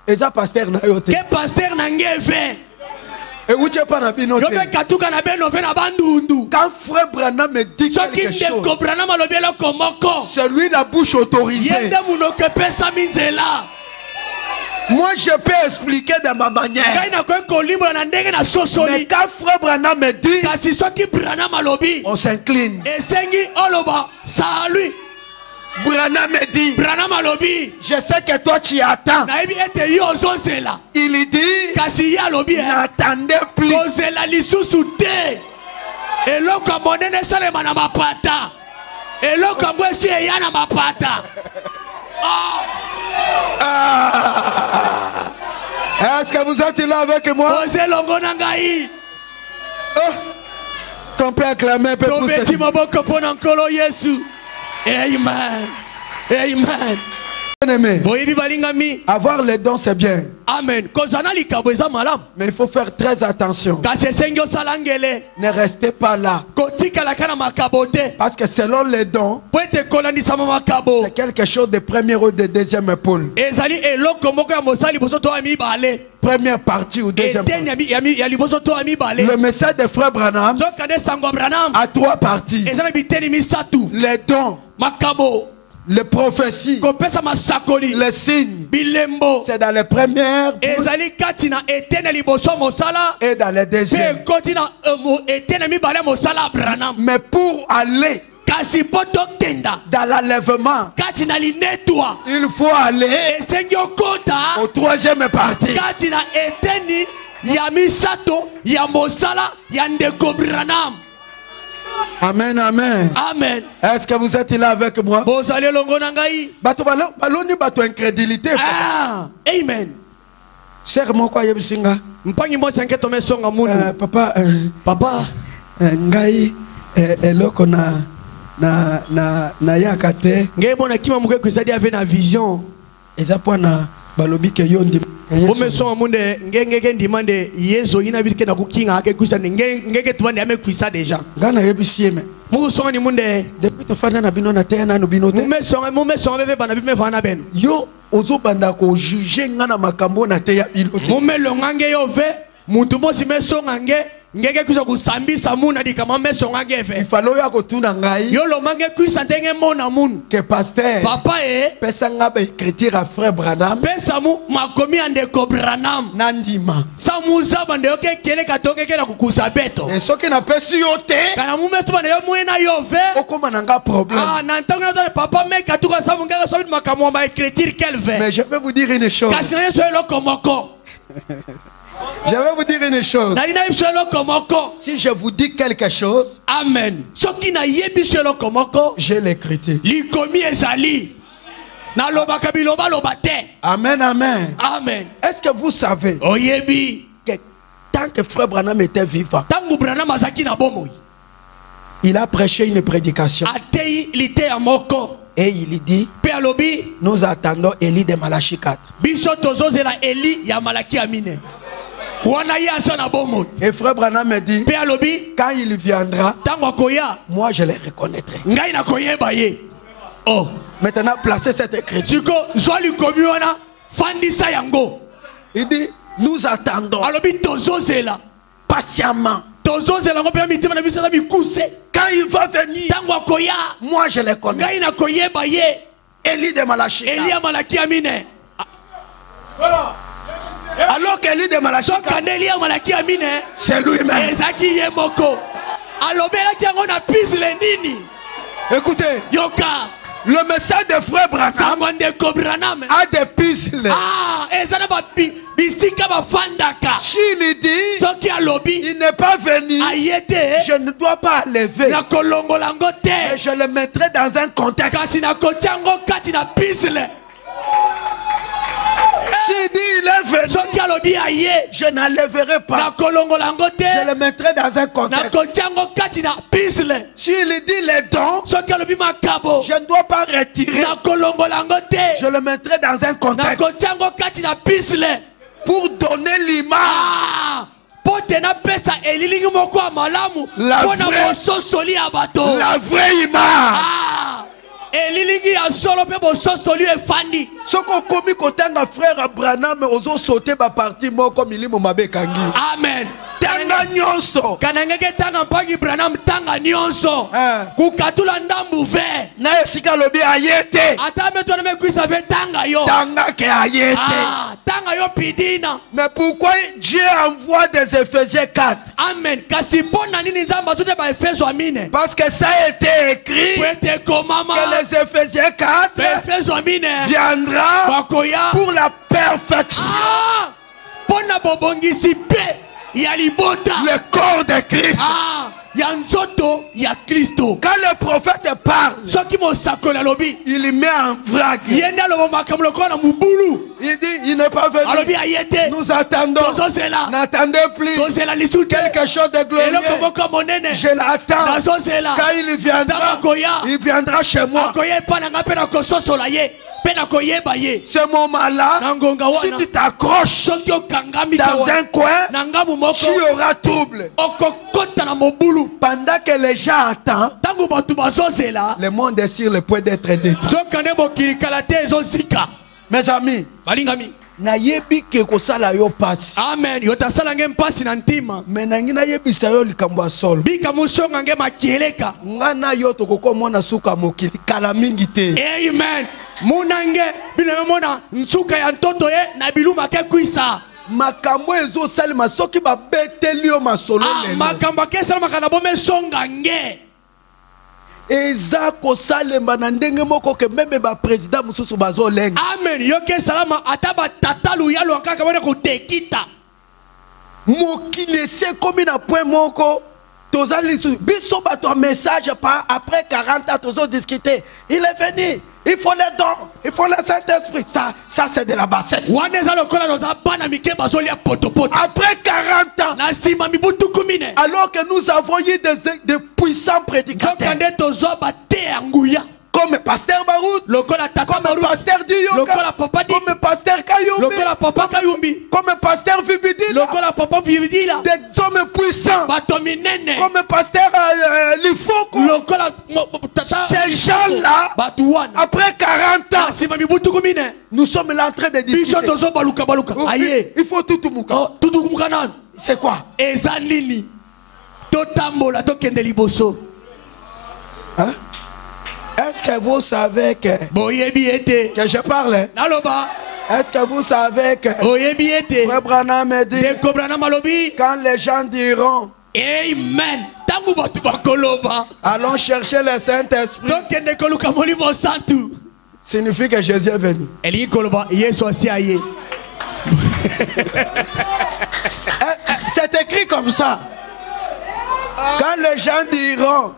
Eza pasteur na yo te. Ke pasteur na ngeve. Quand frère Branham me dit quelque chose, c'est lui la bouche autorisée. Moi je peux expliquer de ma manière. Mais quand frère Branham me dit, on s'incline. Branham me dit, je sais que toi tu attends. Il dit, n'attendez plus. Est-ce que vous êtes là avec moi? Qu'on peut acclamer un peu plus. Amen. Amen. Avoir les dons c'est bien. Amen. Mais il faut faire très attention. Ne restez pas là. Parce que selon les dons, c'est quelque chose de première ou de deuxième épaule. Première partie ou deuxième partie. Le message de frère Branham a 3 parties. Les dons, les prophéties, les signes, c'est dans les premières et dans les deuxièmes. Mais pour aller dans l'enlèvement, il faut aller au troisième parti. Amen, amen. Amen. Est-ce que vous êtes là avec moi? Incrédulité. Amen. Serre-moi quoi, Yebisinga? Papa, papa, ngai eloko na yakate. Ngai bona kima muke kusadi ave na vision. Eza na balobi ke yondi. Omeso amunde ngenge ndimande yezo ina bilike na kukinga ake kusani ngenge tubande ame kuisa deja. Ngana yebisieme. Mungu songa ni munde. Depuis to fana na bino na te na no bino te. Mume songa bebe bana bime fana ben. Yo ozo banda ko juger ngana makambo na te ya bino te. Mume longange yo ve muntu mosi me songa nge ngeke kuza kusambisa muna di kama me songa ngeve. Ifalo ya ko tuna ngai. Yo lo mange kuisa ndenge mona mun. Que pasteur. Papa pesa nga ba écriture à frère Branham. Pesa mu makomi ande ko Branham. Nandima. Sa muza bande yoke kele katonge kela kukusa beto. Et soki na pesi yo te. Kana mume tu bande yo muena yo ve. Okoma nanga problème. Ah nantango na papa me katuka sa munga so bit makamwa ba écriture quel ve. Mais je vais vous dire une chose. Kasina so lo komoko. Je vais vous dire une chose. Si je vous dis quelque chose, amen. J'ai l'écriture. Amen, amen. Amen. Est-ce que vous savez que tant que frère Branham était vivant, il a prêché une prédication. Et il dit, nous attendons Élie de Malachie 4. Et frère Branham me dit, quand il viendra, moi je le reconnaîtrai. Oh. Maintenant, placez cette écriture. Il dit, nous attendons patiemment. Quand il va venir, moi je le connais. Élie de Malachie. Alors qu'Élie de Malachie, c'est lui-même. Écoutez, le message de frère Branham a des pistes. S'il dit, il n'est pas venu, je ne dois pas lever, mais je le mettrai dans un contexte. S'il dit il est venu, je n'enlèverai pas, je le mettrai dans un contexte. S'il dit les dons, je ne dois pas retirer, je le mettrai dans un contexte pour donner l'image. La vraie image. Soko komi kotanga frère Branham ozo sauter ba parti mo comme il mo mabe kangi. Amen. Tanga nyonso. Kanangeke tanga mpaki Branham tanga nyonso. Kukatula ndambu ve. Na esika lobi ayete. Ata meto na mekuisa ve tanga yo. Tanga ke ayete. Tanga yo pidina. Mais pourquoi Dieu envoie des Éphésiens 4? Amen. Kasi pona nini nzamba zote ba Efeso amine. Parce que ça a été écrit que les Éphésiens 4 viendra pour la perfection. Le corps de Christ. Quand le prophète parle, il met en vrac. Il dit, il n'est pas venu. Nous attendons. N'attendez plus quelque chose de glorieux. Je l'attends. Quand il viendra chez moi. Ce moment-là, si tu t'accroches dans un coin, tu auras trouble. Pendant que les gens attendent, le monde est sur le point d'être détruit. Mes amis, na yebi ke ko sala yo pasi. Amen. Yo ta sala ngem pasi na ntima. Mais na ngina yebi sa yo likambo solo. Bika musonga ngem makieleka. Ngana yo to ko mona suka mokili kala mingi te. Amen. Munange bina mona nsuka ya ntoto ye na biluma ke kuisa. Makambo ezo salima soki ba betelio masolo lelo. Makambo ke salima kana bome songa nge. Eza ko salemba na ndenge moko ke meme ba président mususu bazo lenga. Amen. Yo ke salama ataba tatalu yalo ankaka bone ko tekita. Mokile se komi na point moko tozali biso ba ton message pas après 40 ans tozo discuter. Il est venu. Il faut les dons, il faut le Saint-Esprit. Ça c'est de la bassesse. Après 40 ans, alors que nous avons eu des puissants prédicateurs, comme pasteur Baroud, comme pasteur Diyoka, comme pasteur Kayumbi, comme pasteur Vibidila, des hommes puissants, comme pasteur Lifoko. Ces gens-là, après 40 ans, nous sommes là en train de discuter. Il faut tout mouka. C'est quoi? Hein? Est-ce que vous savez que je parle? Est-ce que vous savez que Frère Branham me dit quand les gens diront Amen, allons chercher le Saint-Esprit, signifie que Jésus est venu. C'est écrit comme ça. Quand les gens diront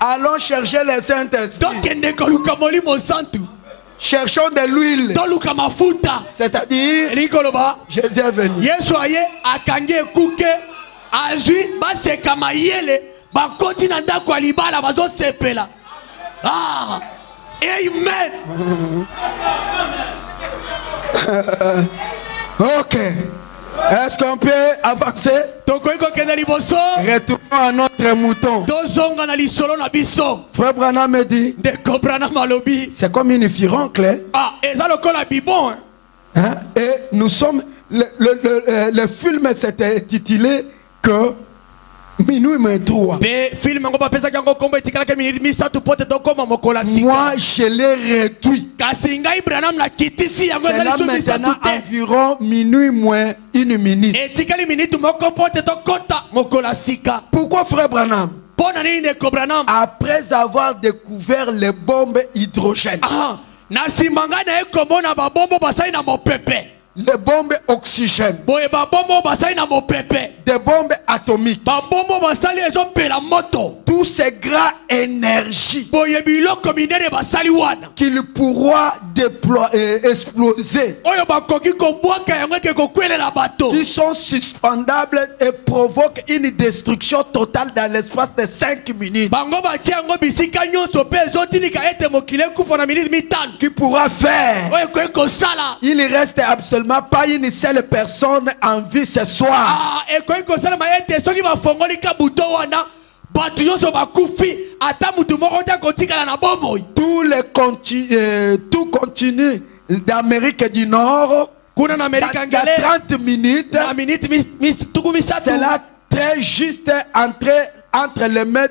allons chercher le Saint-Esprit, cherchons de l'huile, c'est-à-dire Jésus est venu. Amen. Ok. Est-ce qu'on peut avancer? Retournons à notre mouton. Frère Branham me dit c'est comme une furoncle. Hein? Et nous sommes le film s'était intitulé que minuit me trouve. Moi je l'ai réduit. C'est là maintenant environ minuit moins une minute. Pourquoi Frère Branham? Après avoir découvert les bombes hydrogènes, les bombes oxygène, des bombes atomiques, tous ces grands énergies qu'il pourra exploser, qui sont suspendables et provoquent une destruction totale dans l'espace de 5 minutes, qui pourra faire, il ne reste absolument pas une seule personne en vie ce soir. Tout continue d'Amérique du Nord dans 30 minutes. C'est là très juste entre les mains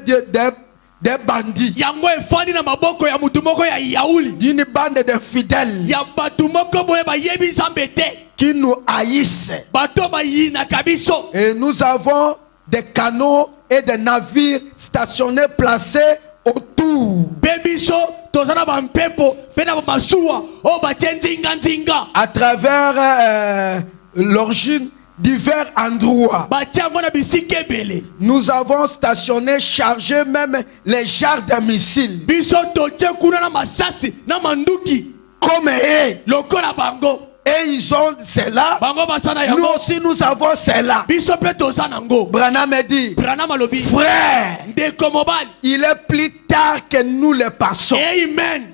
des bandits, d'une bande de fidèles qui nous haïssent. Et nous avons des canaux et des navires stationnés placés autour, à travers l'origine divers endroits. Nous avons stationné, chargé même les chars de missiles. Comme eux. Et ils ont cela. Nous aussi nous avons cela. Branham me dit, frère, il est plus tard que nous le passons. Amen.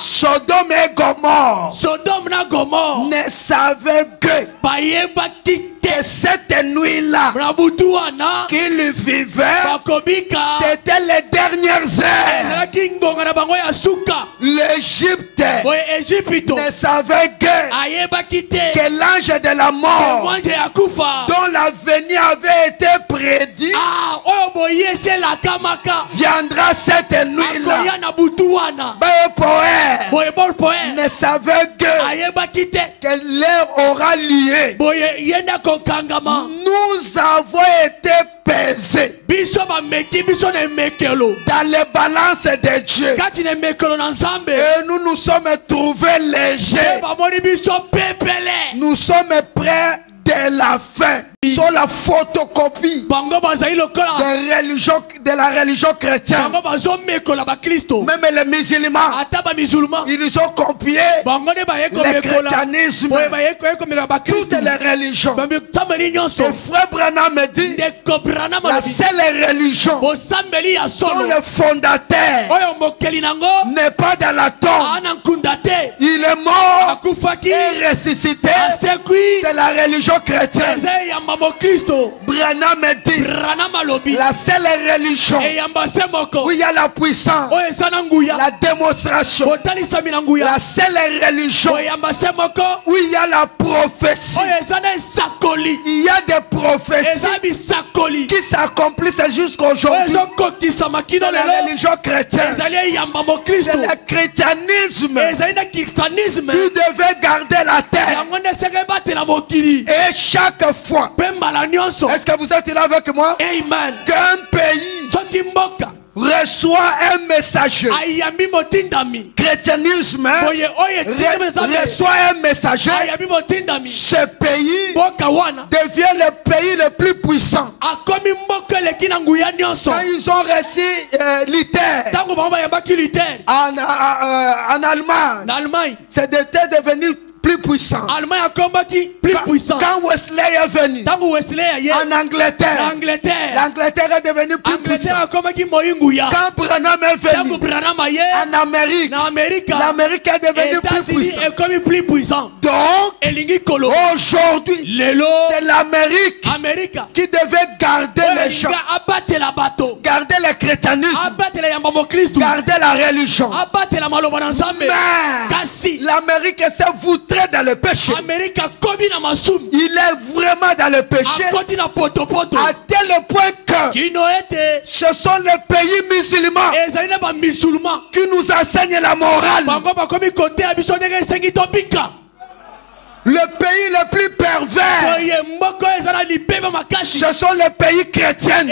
Sodome et Gomorre ne savaient que cette nuit-là qu'ils vivaient, c'était les dernières heures. L'Égypte ne savait que l'ange de la mort, dont l'avenir avait été prédit, viendra cette nuit-là. Poète ne savait que l'heure aura lieu. Nous avons été pesés dans les balances de Dieu, et nous nous sommes trouvés légers. Nous sommes prêts de la fin. Sur la photocopie de la religion chrétienne. Même les musulmans, ils ont copié le christianisme, toutes les religions. Et frère Branham me dit, la seule religion dont le fondateur n'est pas dans la tombe, il est mort et ressuscité, c'est la religion chrétienne. Branham me dit, la seule religion où il y a la puissance, la démonstration, la seule religion où il y a la prophétie, il y a des prophéties qui s'accomplissent jusqu'aujourd'hui. C'est la religion chrétienne, c'est le christianisme. Tu devais garder la terre, et chaque fois, est-ce que vous êtes là avec moi? Amen. Qu'un pays reçoit un messager, christianisme reçoit un messager, ce pays devient le pays le plus puissant. Quand ils ont reçu Luther en Allemagne, c'était devenu plus puissant. Quand Wesley est venu en Angleterre, l'Angleterre est devenue plus puissante. Quand Branham est venu en Amérique, l'Amérique est devenue plus puissante. Donc, aujourd'hui, c'est l'Amérique qui devait garder les gens, garder le christianisme, garder la religion. Mais l'Amérique s'est voutrée dans le péché. Il est vraiment dans le péché à tel point que ce sont les pays musulmans qui nous enseignent la morale. Le pays le plus pervers, ce sont les pays chrétiens.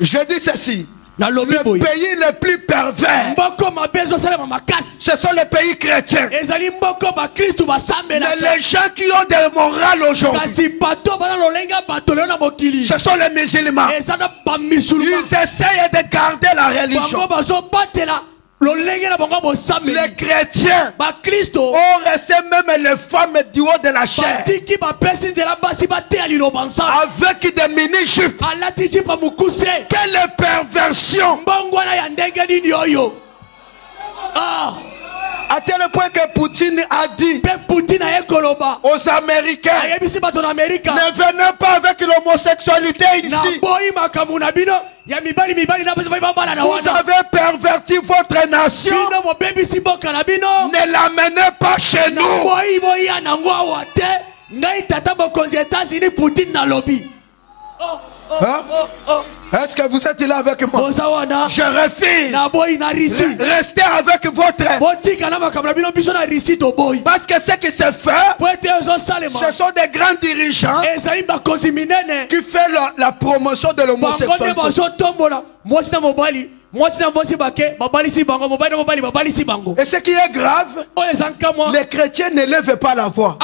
Je dis ceci. Le pays le plus pervers, ce sont les pays chrétiens. Mais les gens qui ont de morale aujourd'hui, ce sont les musulmans. Ils essayent de garder la religion. Les chrétiens ont resté même les femmes du haut de la chair avec des mini-jupes. Quelle perversion! À tel point que Poutine a dit aux Américains, ne venez pas avec l'homosexualité ici. Vous avez perverti votre nation. Ne l'amenez pas chez nous. Hein? Est-ce que vous êtes là avec moi? Je refuse. Restez avec votre. Parce que ce qui se fait, ce sont des grands dirigeants qui font la promotion de l'homosexualité. Et ce qui est grave, les chrétiens ne lèvent pas la voix.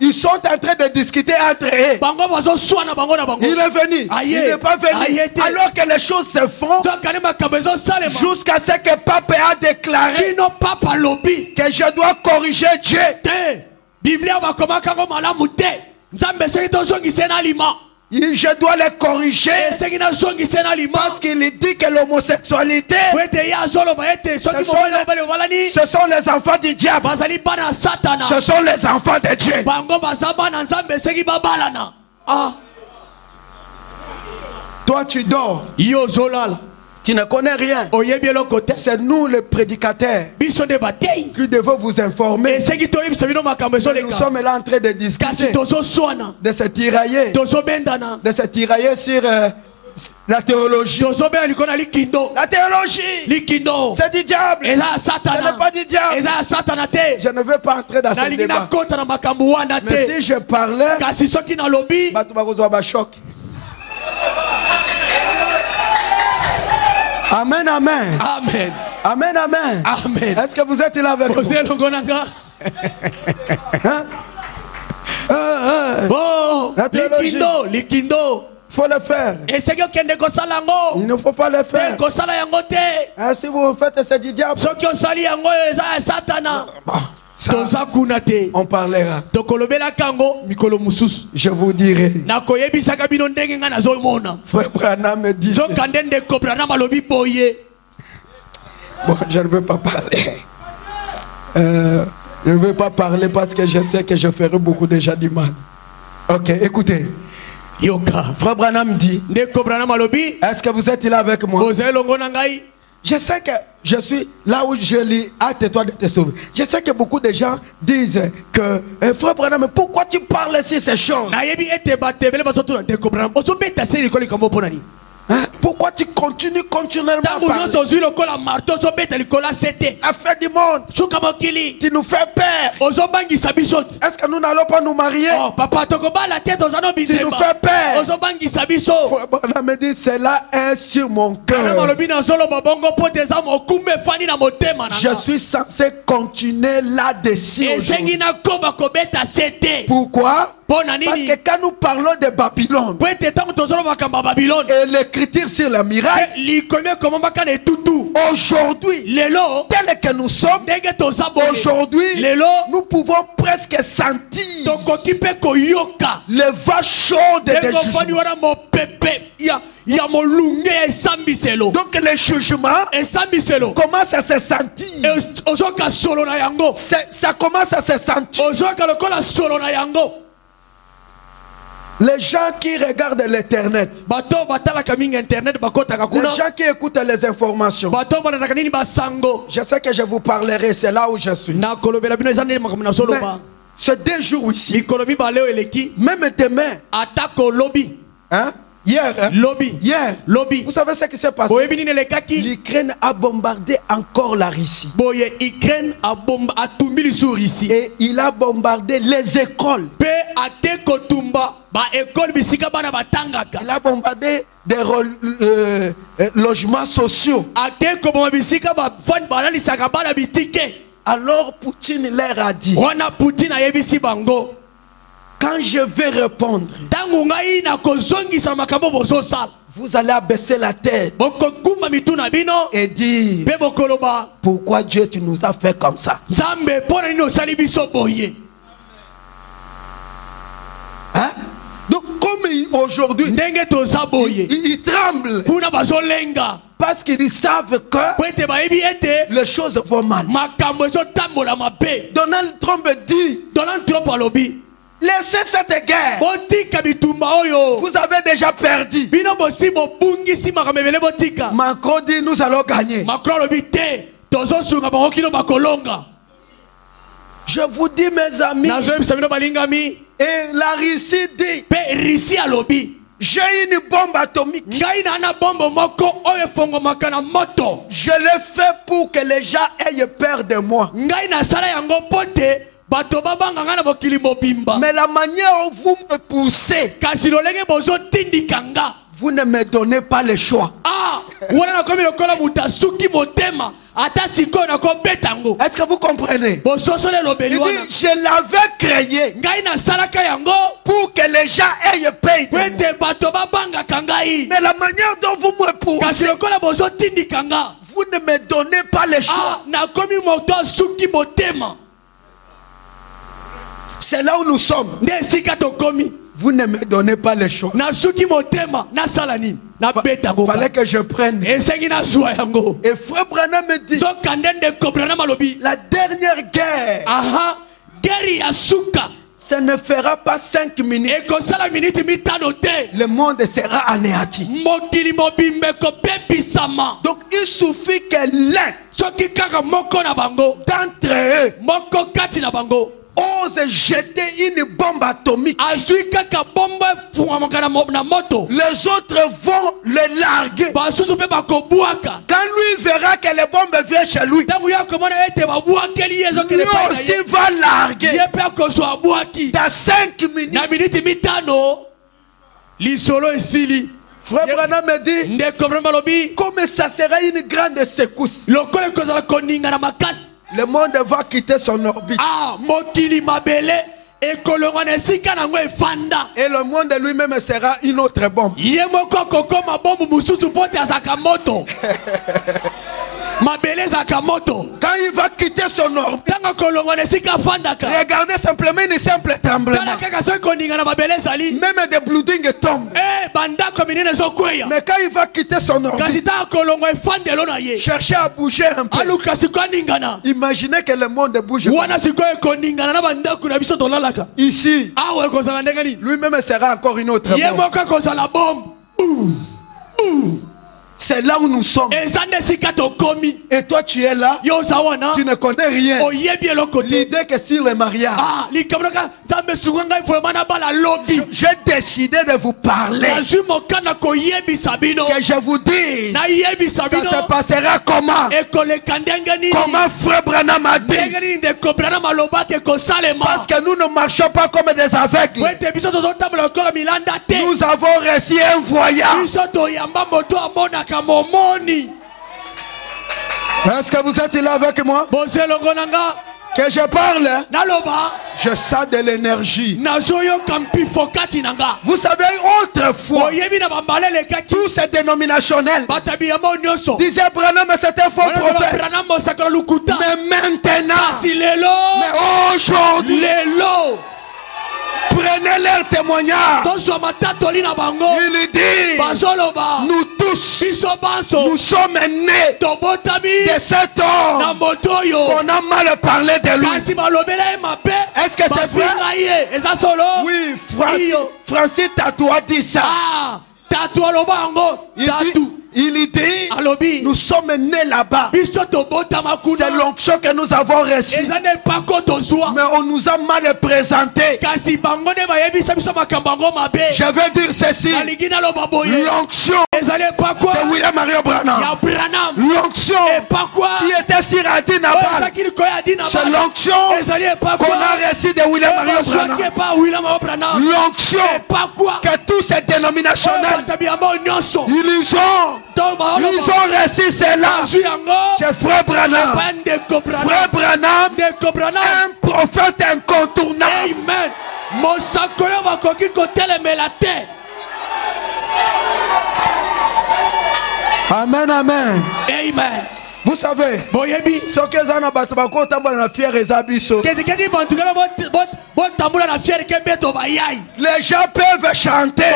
Ils sont en train de discuter entre eux. Il est venu, il n'est pas venu. Alors que les choses se font jusqu'à ce que Pape a déclaré que je dois corriger Dieu. Je dois les corriger parce qu'il dit que l'homosexualité, ce sont les enfants du diable. Ce sont les enfants de Dieu. Toi tu dors. Tu ne connais rien. C'est nous les prédicateurs qui devons vous informer. Nous sommes là en train de discuter, de se tirailler sur la théologie. La théologie, c'est du diable. Ce n'est pas du diable. Je ne veux pas entrer dans ce débat. Mais si je parlais, choc. Amen, amen. Amen. Amen, amen. Amen. Est-ce que vous êtes là avec moi? La théologie, faut le faire. Il ne faut pas le faire. Si vous faites, c'est du diable. Ça, on parlera. Je vous dirai. Frère Branham me dit. Bon, je ne veux pas parler. Je ne veux pas parler parce que je sais que je ferai beaucoup déjà du mal. Ok, écoutez. Frère Branham dit. Est-ce que vous êtes là avec moi? Je sais que je suis là où je lis, hâte-toi de te sauver. Je sais que beaucoup de gens disent que Frère Branham, pourquoi tu parles si ces choses? Hein? Pourquoi tu continues continuellement à parler? La fin du monde, tu nous fais peur. Est-ce que nous n'allons pas nous marier? Tu nous fais peur. Frère me dit, cela est sur mon cœur. Je suis censé continuer là-dessus. Pourquoi? Parce que quand nous parlons de Babylone et l'écriture sur le miracle, aujourd'hui, tel que nous sommes, aujourd'hui, nous pouvons presque sentir le vent chaud des jugements. Donc les jugements commencent à se sentir. Ça commence à se sentir. Les gens qui regardent l'internet, les gens qui écoutent les informations, je sais que je vous parlerai, c'est là où je suis. Mais ce 2 jours ici, même demain, hein? Hier, vous savez ce qui s'est passé? L'Ukraine a bombardé encore la Russie. Et il a bombardé les écoles. Il a bombardé des logements sociaux. Alors Poutine leur a dit, quand je vais répondre, vous allez abaisser la tête et dire, pourquoi Dieu tu nous as fait comme ça? Hein? Donc comme aujourd'hui, ils tremblent parce qu'ils savent que les choses vont mal. Donald Trump dit, laissez cette guerre. Vous avez déjà perdu. Macron dit, nous allons gagner. Je vous dis, mes amis, et la Russie dit, j'ai une bombe atomique. Je l'ai fait pour que les gens aient peur de moi. Mais la manière où vous me poussez, vous ne me donnez pas le choix. Est-ce que vous comprenez? Il dit, je l'avais créé pour que les gens aient peur de moi. Mais la manière dont vous me poussez, vous ne me donnez pas le choix. C'est là où nous sommes. Vous ne me donnez pas les choses. Il fallait que je prenne. Et Frère Branham me dit, la dernière guerre, ça ne fera pas 5 minutes. Le monde sera anéanti. Donc il suffit que l'un d'entre eux ose jeter une bombe atomique. Les autres vont le larguer. Quand lui verra que les bombes viennent chez lui, lui aussi va larguer. Dans 5 minutes. Frère Branham me dit, comme ça sera une grande secousse, le monde va quitter son orbite. Et le monde lui-même sera une autre bombe. Quand il va quitter son orbite, regardez simplement une simple tremblement. Même des bloodings tombent. Mais quand il va quitter son orbite, chercher à bouger un peu. Imaginez que le monde bouge. Ici, lui-même sera encore une autre bombe. C'est là où nous sommes. Et toi tu es là, tu ne connais rien. L'idée que sur le mariage, j'ai décidé de vous parler, que je vous dise ça se passera comment. Comment Frère Branham a dit, parce que nous ne marchons pas comme des aveugles. Nous avons reçu un voyant. Est-ce que vous êtes là avec moi? Que je parle, je sens de l'énergie. Vous savez, autrefois, tous ces dénominationnels disaient Branham c'est un faux prophète. Mais maintenant, mais aujourd'hui, prenez leur témoignage. Il dit, nous tous, nous sommes nés de cet homme qu'on a mal parlé de lui. Est-ce que c'est vrai? Oui, Francis Tatou a dit ça. Il dit, nous sommes nés là-bas. C'est l'onction que nous avons reçue. Mais on nous a mal présenté. Je veux dire ceci. L'onction de William Mario Branham. L'onction qui était sur Adi Nabal. C'est l'onction qu'on a reçue de William Mario Branham. L'onction que tous ces dénominationnels, ils ont reçu cela chez Frère Branham. Frère Branham, un prophète incontournable. Amen, amen. Amen. Vous savez, ce que les gens peuvent chanter,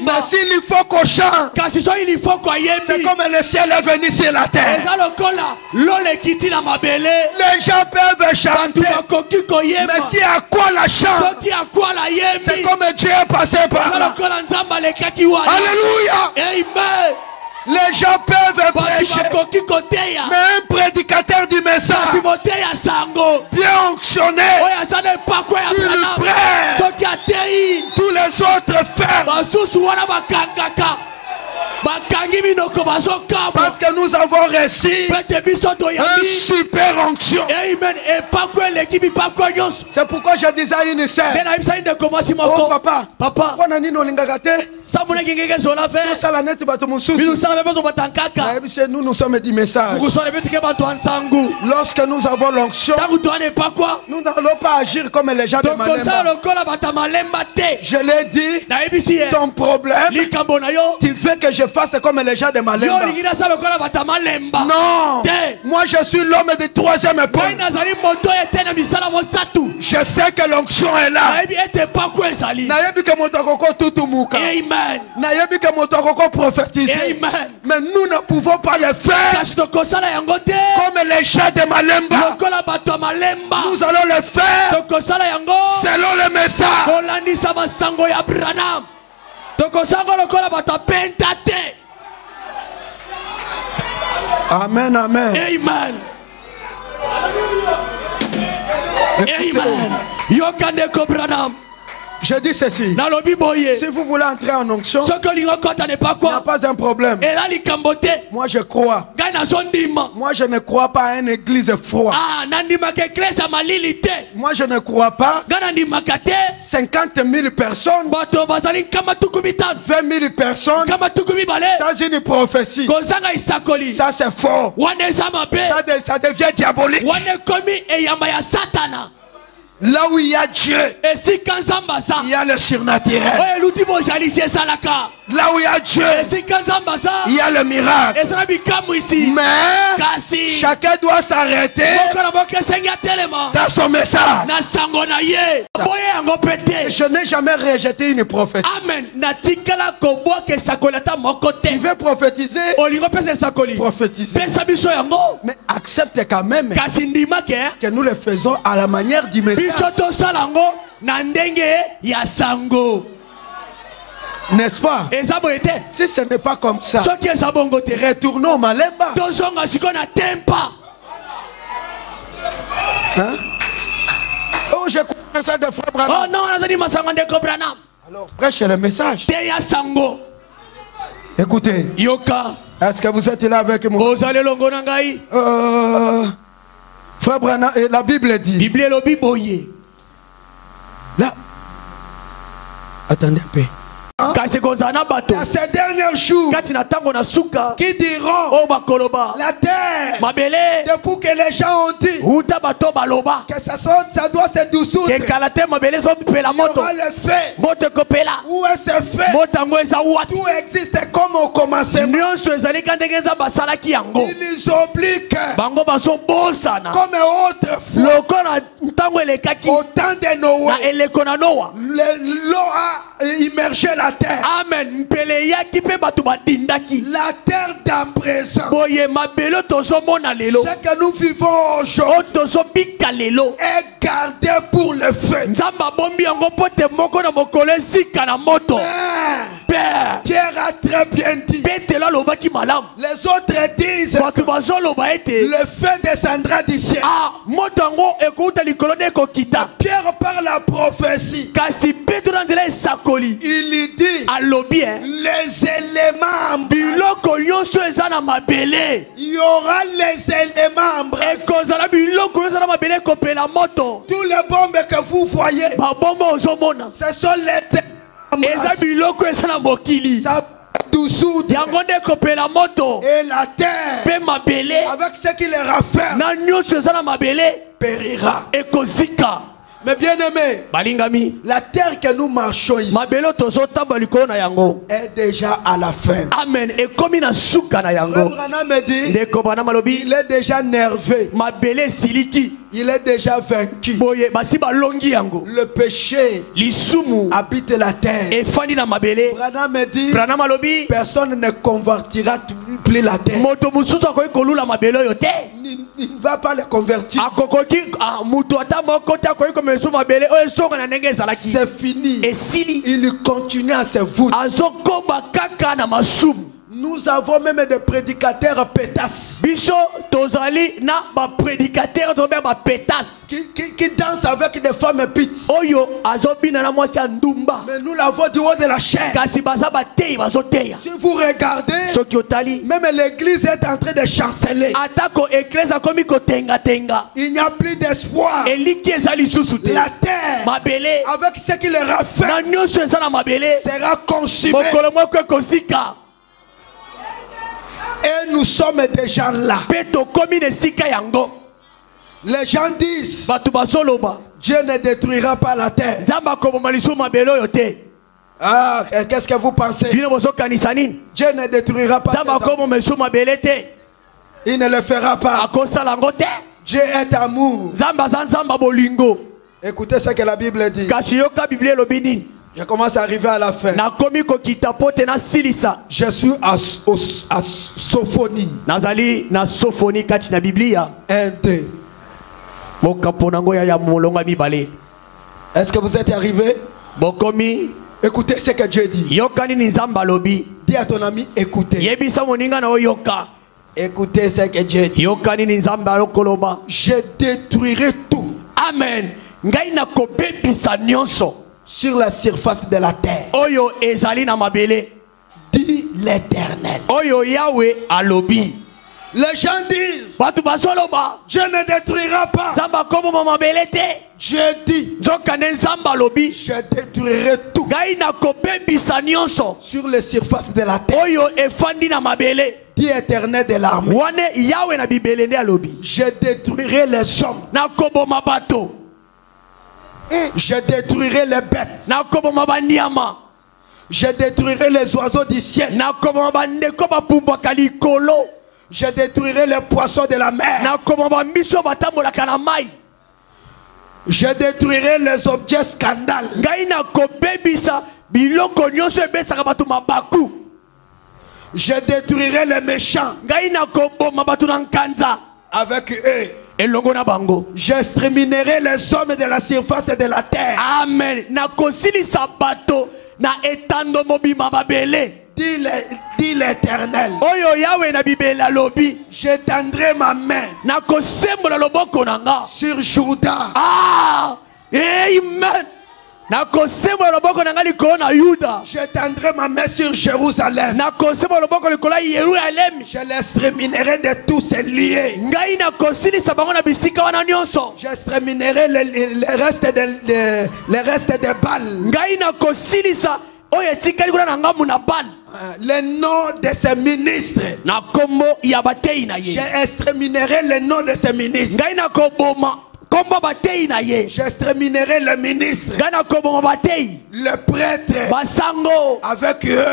mais s'il faut qu'on chante, c'est comme le ciel est venu sur la terre. Les gens peuvent chanter, mais si à quoi la chante, c'est comme Dieu est passé par là. Alléluia. Amen. Les gens peuvent prêcher, mais un prédicateur du message bien onctionné, tu le prêches, tous les autres ferment. Parce que nous avons reçu un super onction. C'est pourquoi je disais à une sœur, oh papa, nous nous sommes du message. Lorsque nous avons l'onction, nous n'allons pas agir comme les gens de Malemba. Je l'ai dit, ton problème, tu veux que je fasse comme les gens de Malemba. Non. Moi je suis l'homme du troisième épaule. Je sais que l'onction est là. Nayebi que mon tokoko tutumuka. Amen. Nayebi que mon tokoko prophétise. Amen. Mais nous ne pouvons pas le faire comme les gens de Malemba. Nous allons le faire selon le message. Amen, amen. Amen. Amen. Yokande Kobranam. Je dis ceci. Si vous voulez entrer en onction, il n'y a pas un problème. Moi je crois. Moi je ne crois pas à une église froide. Moi je ne crois pas 50 000 personnes, 20 000 personnes, ça c'est une prophétie. Ça c'est faux. Ça devient diabolique. Là où il y a Dieu, il y a le surnaturel. Là où il y a Dieu, il y a le miracle. Mais chacun doit s'arrêter dans son message. Je n'ai jamais rejeté une prophétie. Tu veux prophétiser? Prophétiser. Mais accepte quand même que nous le faisons à la manière du message. N'est-ce pas? Si ce n'est pas comme ça, retournons au Malemba. Hein? Oh, je connais ça de frère Branham. Oh non, alors prêche le message. Écoutez, est-ce que vous êtes là avec moi? Frère Branham, la Bible dit. Là, attendez un peu. Dans ces derniers jours, qui diront la terre, depuis que les gens ont dit que ça doit se dissoudre, il y aura le fait. Où est ce fait? Tout existe comme au commencement. Ils oublient que comme autrefois, au temps de Noé, l'eau a immergé la terre. Amen. La terre d'à présent, ce que nous vivons aujourd'hui est gardé pour le feu. Pierre a très bien dit. Les autres disent le feu descendra du ciel. Pierre par la prophétie, il dit les éléments, il y aura les éléments, tous les bombes que vous voyez, ce sont les et la terre avec ce qui les rafferme périra. Mais bien aimé, la terre que nous marchons ici est déjà à la fin. Amen. Et comme il me dit, il est déjà nerveux. Il est déjà vaincu. Le péché habite la terre. Branham me dit, personne ne convertira plus la terre. Il ne va pas le convertir. C'est fini. Il continue à se vouer. Nous avons même des prédicateurs pétasses qui dansent avec des femmes pites. Mais nous l'avons du haut de la chair. Si vous regardez, même l'église est en train de chanceler. Il n'y a plus d'espoir. La terre, avec ce qu'il aura fait, sera consumée. Et nous sommes des gens là. Les gens disent, Dieu ne détruira pas la terre. Ah, qu'est-ce que vous pensez? Dieu ne détruira pas. Il ne le fera pas. Dieu est amour. Écoutez ce que la Bible dit. Je commence à arriver à la fin. Je suis à Sophonie. 1, 2. Est-ce que vous êtes arrivé? Écoutez ce que Dieu dit. Dis à ton ami, écoutez. Écoutez ce que Dieu dit. Je détruirai tout. Amen. Sur la surface de la terre. Dit l'Éternel. Les gens disent, Dieu ne détruira pas. Dieu dit, je détruirai tout sur les surfaces de la terre. Dit Éternel de l'armée, je détruirai les hommes. Je détruirai les bêtes. Je détruirai les oiseaux du ciel. Je détruirai les poissons de la mer. Je détruirai les objets scandales. Je détruirai les méchants. Avec eux, j'exterminerai les hommes de la surface de la terre. Amen. Dit l'Éternel. J'étendrai ma main sur Juda. Ah, amen. J'étendrai ma main sur Jérusalem. Je l'exterminerai de tous ses liés. J'exterminerai les restes de Baal. Les noms de ses ministres. J'exterminerai les noms de ses ministres. J'exterminerai le ministre, le prêtre, avec eux,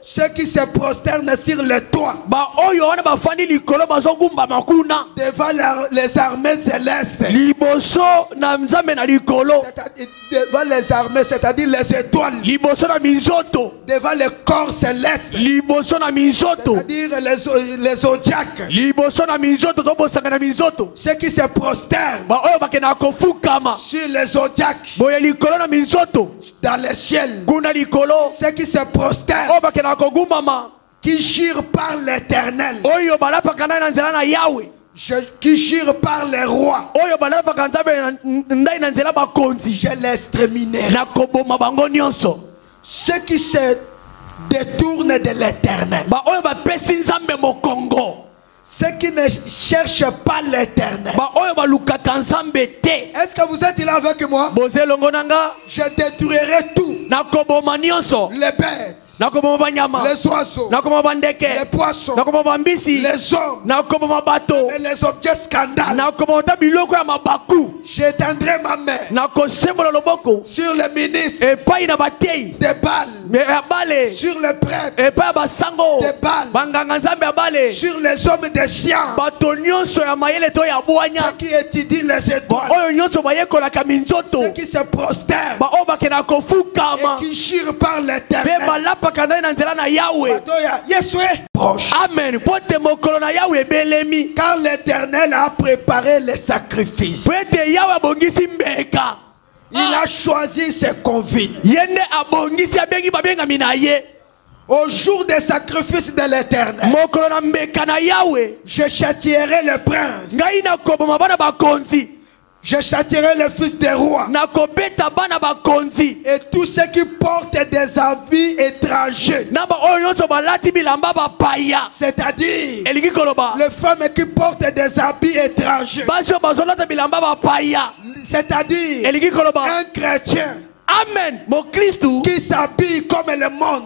ceux qui se prosternent sur les toits, devant les armées célestes, devant les armées, c'est-à-dire les étoiles, devant les corps célestes, c'est-à-dire les zodiaques, ceux qui se prosternent sur les zodiaques, dans le ciel, ceux qui se prosternent, qui jurent par l'Éternel, qui jurent par les rois, je l'exterminerai. Ceux qui se détournent de l'Éternel, ceux qui ne cherchent pas l'Éternel. Est-ce que vous êtes là avec moi? Je détruirai tout. Les bêtes, les oiseaux, les poissons, les hommes et les objets scandales. J'étendrai ma main sur les ministres de Baal, sur les prêtres de Baal, sur les hommes des chiens, ceux qui étudient les étoiles, ceux qui se prosternent et qui jurent par l'Éternel. Amen. Car l'Éternel a préparé les sacrifices, il a choisi ses convives. Au jour des sacrifices de l'Éternel, je châtierai le prince, je châtierai le fils des rois et tous ceux qui portent des habits étrangers, c'est-à-dire les femmes qui portent des habits étrangers, c'est-à-dire un chrétien. Amen. Mon Christ qui s'habille comme le monde,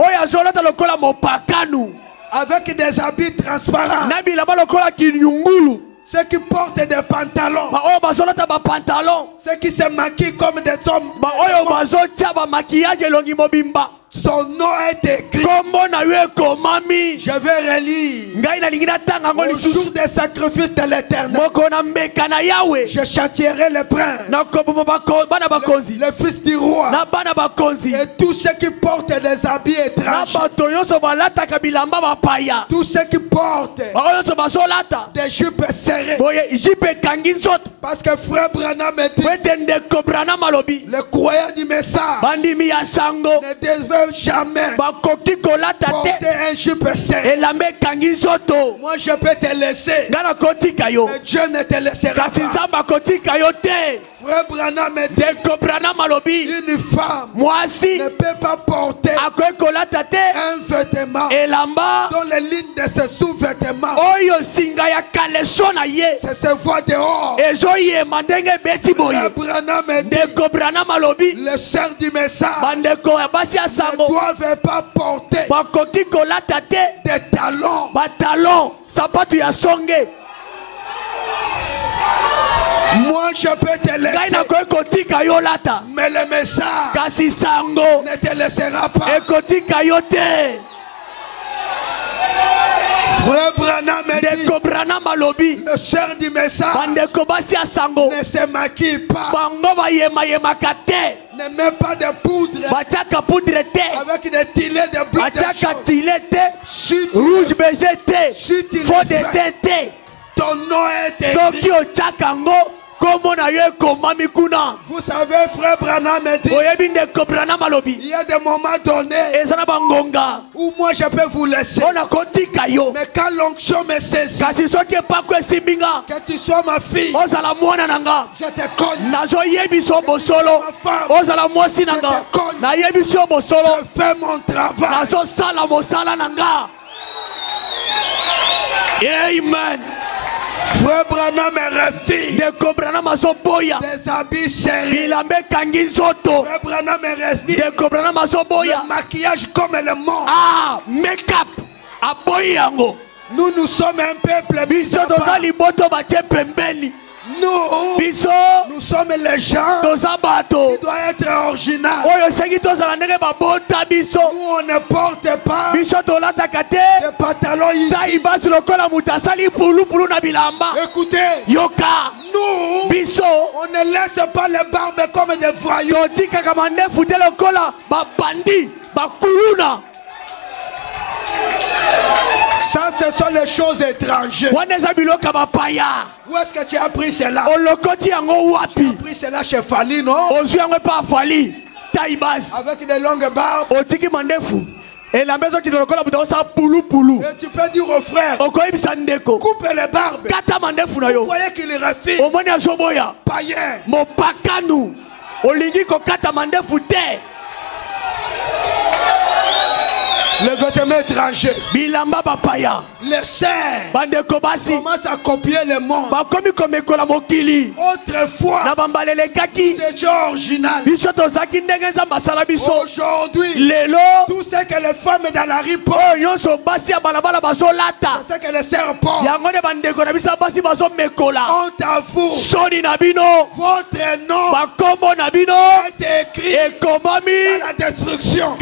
avec des habits transparents, Ceux qui portent des pantalons. Ceux qui se maquillent comme des hommes. Son nom est écrit. Je vais relire. Au jour des sacrifices de l'Éternel, je châtierai les princes, le fils du roi, et tous ceux qui portent des habits étranges, tous ceux qui portent des jupes serrées. Parce que frère Branham dit, le croyant du message ne devait jamais porter un jupe serré. Moi je peux te laisser, mais Dieu ne te laissera pas. Frère Branham dit, une femme ne peut pas porter un vêtement dont les lignes de ses sous-vêtements c'est se voit dehors. Frère Branham dit, les sœurs du message ne doivent pas porter des talons. Moi je peux te laisser, mais le message ne te laissera pas. Frère Branham dit, le sœur du message ne se maquille pas, ne met pas de poudre avec des tilets de blanc de chaud. Ton nom est écrit. Vous savez, frère Branham dit, il y a des moments donnés où moi je peux vous laisser. Mais quand l'onction me saisit, que tu sois ma fille, je te cogne. Ma femme, je te cogne. Je fais mon travail. Amen. Frère Branham refuse des habits serrés. Frère Branham refuse le maquillage comme le monde. Make-up. Nous sommes un peuple mis à part. Nous sommes les gens qui doivent être originaux. Nous on ne porte pas des pantalons ici. Écoutez, nous on ne laisse pas les barbes comme des voyous. Ça, ce sont les choses étrangères. Où est-ce que tu as appris cela? Tu as appris cela chez Fali, non? Avec des longues barbes. Et tu peux dire au frère, coupe les barbes. Vous voyez qu'il refuse. Païen. Le vêtement étranger. Les sœurs commencent à copier le monde. Autrefois, c'était original. Aujourd'hui, tout ce que les femmes dans la rue portent, c'est ce que les sœurs portent. Honte à vous. Votre nom est écrit dans la destruction.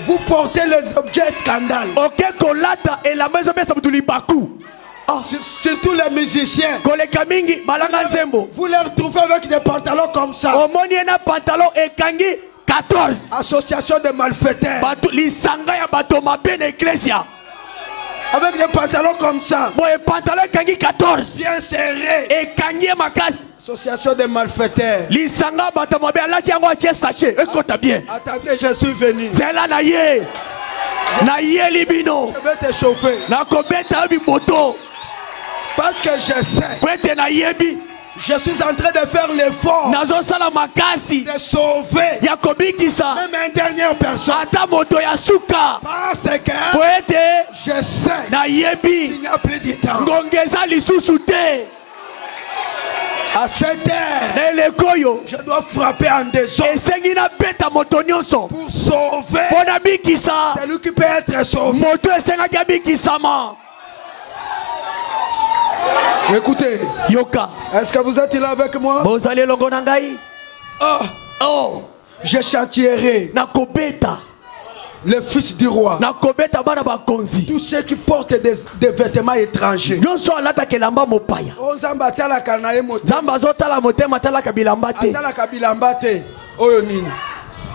Vous portez les objets scandales. Surtout les musiciens. Vous les retrouvez avec des pantalons comme ça. Association de malfaiteurs. Avec des pantalons comme ça. Bien serrés. Association de malfaiteurs. Attendez, je suis venu. Je vais te chauffer. Parce que je sais. Je suis en train de faire l'effort de sauver même une dernière personne. Parce que je sais qu'il n'y a plus de temps. À cette heure, je dois frapper en désordre pour sauver celui qui peut être sauvé. Écoutez, est-ce que vous êtes là avec moi? Oh, je châtierai le fils du roi, tous ceux qui portent des vêtements étrangers.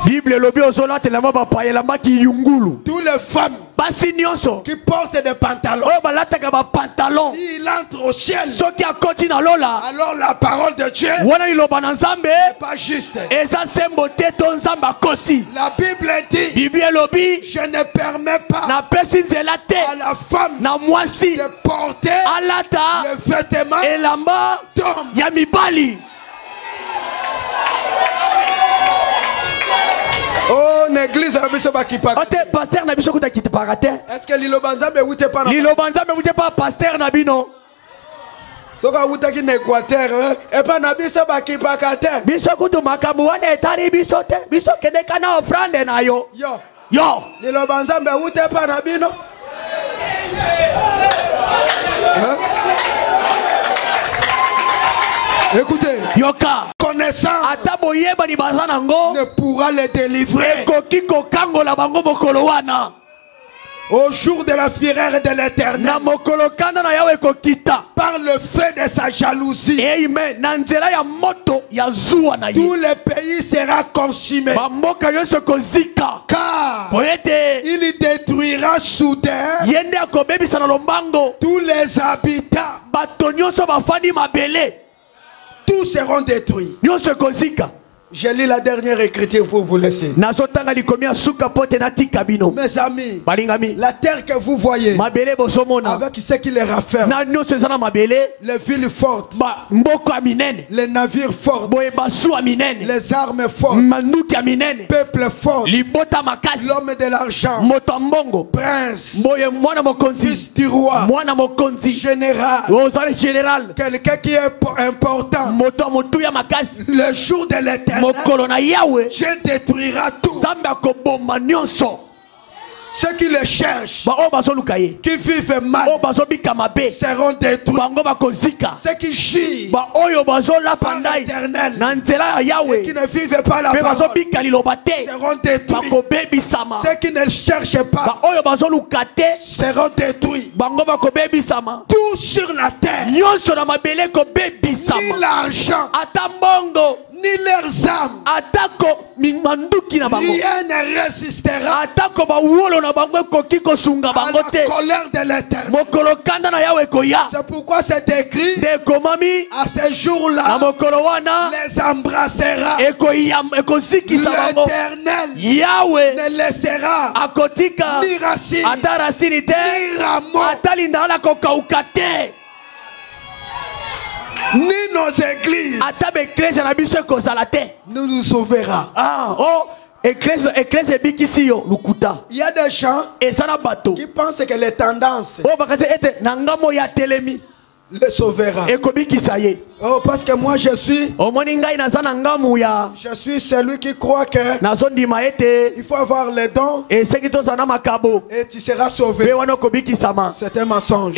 Bible lobi ozola telema ba payelamba ki yungulu. Tous les femmes qui portent des pantalons. S'il entre au ciel, alors la parole de Dieu n'est pas juste. La Bible dit, je ne permets pas à la femme de porter le vêtement d'homme. Oh, l'église a besoin de pasteur na biso kuta kitipakate. Est-ce que lilobanza me wute pas? Lilobanza me wute pas pasteur na bino. Soka wuta ki na Équateur et pas na biso ba kipakate. Biso kutu makambo wana etari biso te. Biso kende kana offrande na yo. Yo. Lilobanza me wute pas na bino. Écoutez, Yoka connaissant ne pourra les délivrer au jour de la fureur de l'Éternel par le feu de sa jalousie. Tout le pays sera consumé, car il détruira soudain tous les habitants. Tous seront détruits. Je lis la dernière écriture pour vous laisser. Mes amis, la terre que vous voyez, avec ce qui les rafferme, les villes fortes, les navires forts, les armes fortes, peuple fort, l'homme de l'argent, prince, fils du roi, général, quelqu'un qui est important, le jour de l'éternel, Dieu détruira tout. Ceux qui le cherchent, qui vivent mal, seront détruits. Ceux qui chient par l'Éternel et qui ne vivent pas la parole seront détruits. Ceux qui ne cherchent pas seront détruits. Tout sur la terre, ni l'argent, ni leurs âmes, rien ne résistera à la colère de l'Éternel. C'est pourquoi c'est écrit, à ce jour-là, les embrassera. L'Éternel ne laissera ni racine, ni rameau, ni nos églises nous sauvera. Il y a des gens qui pensent que les tendances les sauvera. Oh, parce que moi je suis celui qui croit que il faut avoir les dons et tu seras sauvé. C'est un mensonge.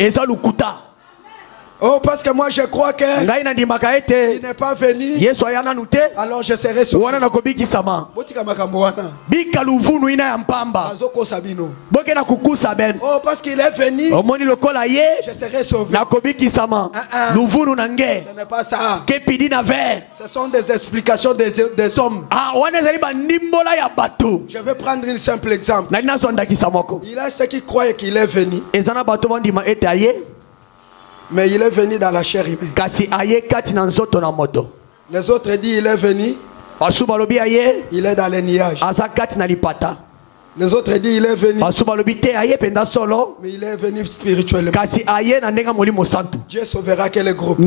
Oh, parce que moi je crois que il n'est pas venu, alors je serai sauvé. Oh, parce qu'il est venu, je serai sauvé. Ce n'est pas ça. Ce sont des explications des hommes. Je vais prendre un simple exemple. Il y a ceux qui croient qu'il est venu, mais il est venu dans la chair humaine. Les autres disent il est venu, il est dans les nuages. Les autres disent il est venu, mais il est venu spirituellement. Dieu sauvera quel groupe?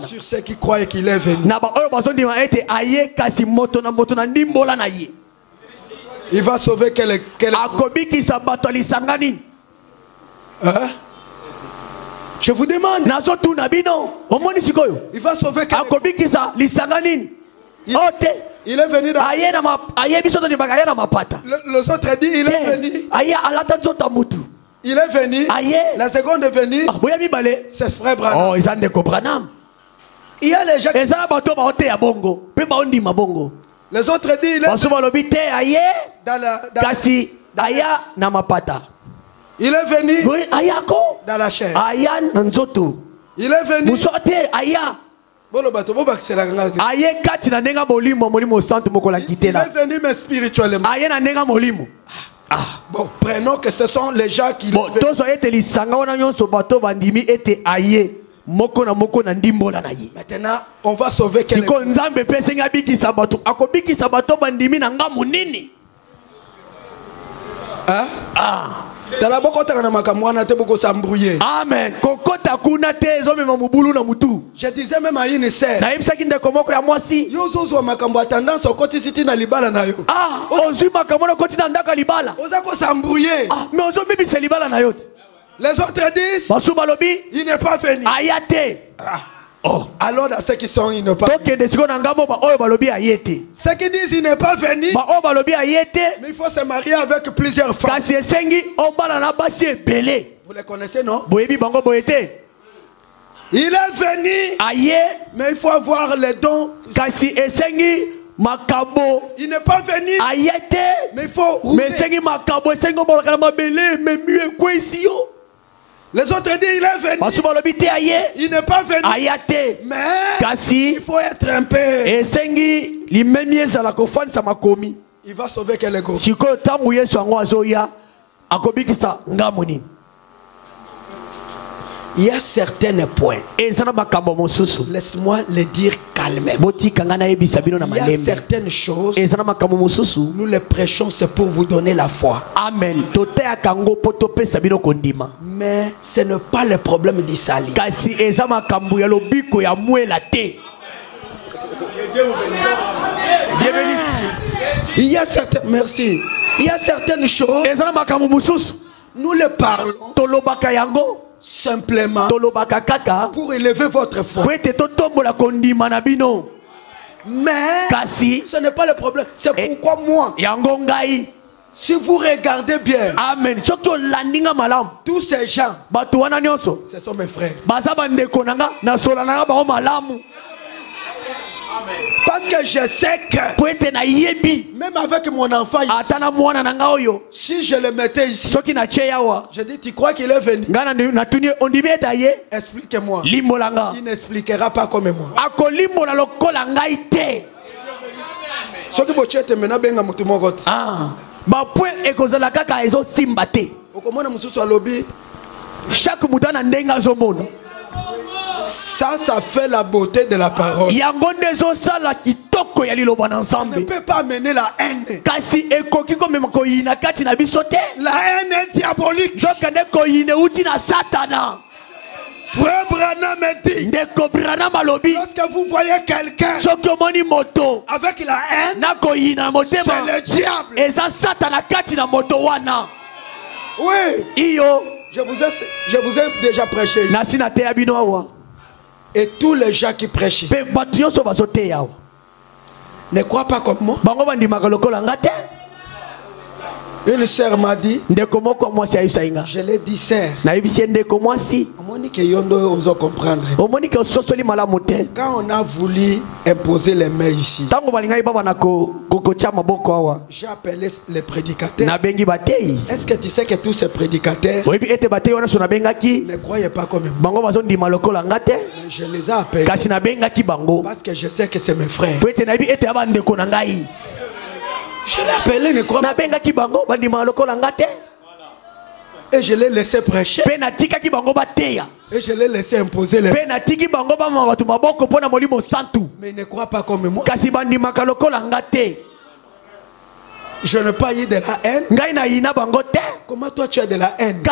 Sur ceux qui croient qu'il est venu. Il va sauver quel groupe? Je vous demande. Il va sauver quelqu'un. Il est venu dans... Les autres dit il est venu. Il est venu. La seconde est venue. C'est frère Branham. Il y a les gens qui... Les autres disent il est il est venu dans la chair. Il est venu. Il est venu mais spirituellement. Bon, prenons que ce sont les gens qui maintenant, on va sauver quelqu'un. Hein? Amen. Je disais même à une sœur. Les autres disent il n'est pas venu. Oh. Alors dans ceux qui sont il n'est pas venu. Ceux qui disent il n'est pas venu, mais il faut se marier avec plusieurs femmes. Vous les connaissez, non? Il est venu, mais il faut avoir les dons. Il n'est pas venu, mais il faut rouler. Les autres disent il est venu. Il n'est pas venu. Mais il faut être un peu. Il va sauver quel ego. Il y a certains points. Laisse-moi le dire calmement. Il y a certaines choses. Nous les prêchons, c'est pour vous donner la foi. Amen. Mais ce n'est pas le problème d'Isali. Il y a certaines. Merci. Il y a certaines choses. Nous les parlons. Simplement pour élever votre foi. Mais ce n'est pas le problème. C'est pourquoi moi, si vous regardez bien, amen, tous ces gens, ce sont mes frères. Parce que je sais que même avec mon enfant ici, si je le mettais ici, je dis tu crois qu'il est venu? Explique-moi. Il n'expliquera pas comme moi. Ça fait la beauté de la parole. On ne peut pas amener la haine. La haine est diabolique. Frère Branham dit, lorsque vous voyez quelqu'un avec la haine, c'est le diable. Oui. Je vous ai déjà prêché ici. Et tous les gens qui prêchent ici ne croient pas comme moi. Une sœur m'a dit, je l'ai dit sœur, quand on a voulu imposer les mains ici, j'ai appelé les prédicateurs. Est-ce que tu sais que tous ces prédicateurs ne croyaient pas comme moi? Mais je les ai appelés parce que je sais que c'est mes frères. Je l'ai appelé, ne crois pas. Et je l'ai laissé prêcher. Et je l'ai laissé imposer les mains. Mais il ne croit pas comme moi. Je n'ai pas eu de la haine. Comment toi tu as de la haine?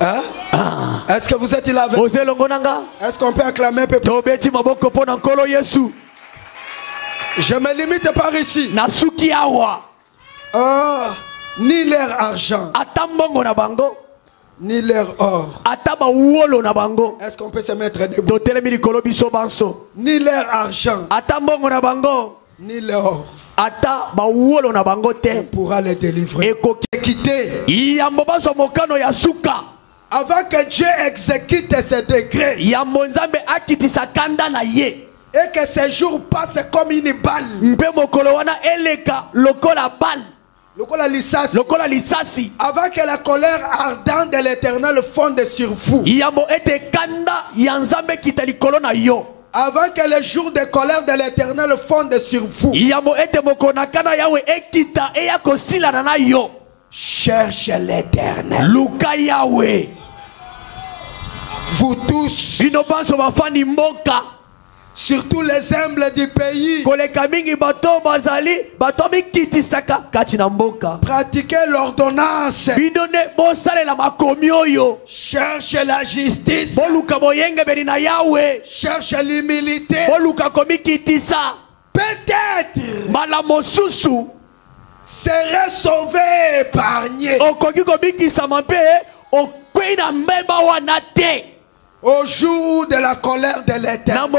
Hein? Est-ce que vous êtes là avec? Est-ce qu'on peut acclamer un peu plus? Je me limite par ici. Ni leur argent, ni leur or. Est-ce qu'on peut se mettre debout? Ni leur argent, ni leur or ne pourra les délivrer. Quitter. Avant que Dieu exécute ses degrés et que ces jours passent comme une balle, avant que la colère ardente de l'Éternel fonde sur vous, avant que le jour de colère de l'Éternel fonde sur vous, cherche l'Éternel. Vous tous, surtout les humbles du pays, pratiquez l'ordonnance, cherche la justice, cherche l'humilité. Peut-être serait sauvé, épargné au jour de la colère de l'Éternel.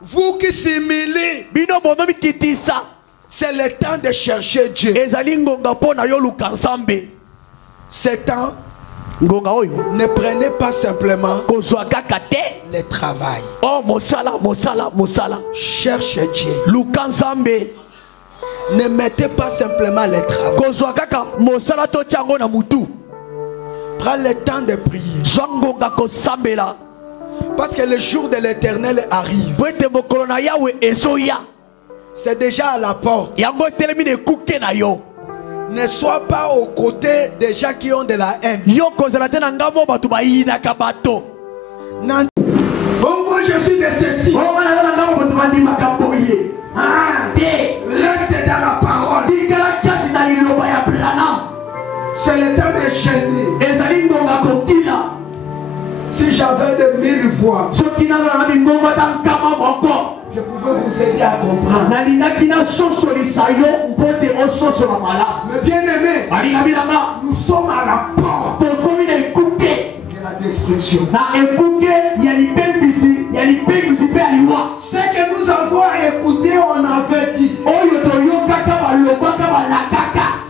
Vous qui s'humiliez, c'est le temps de chercher Dieu. Ce temps, ne prenez pas simplement le travail. Cherche Dieu. Ne mettez pas simplement le travail. Prends le temps de prier. Parce que le jour de l'Éternel arrive. C'est déjà à la porte. Ne sois pas aux côtés des gens qui ont de la haine. Oh, moi je suis de ceci. Reste dans la parole. C'est le temps de gêner. Si j'avais de 1000 voix, je pouvais vous aider à comprendre. Mais bien aimé, nous sommes à la porte de la destruction. Ce que nous avons écouté, on avait dit.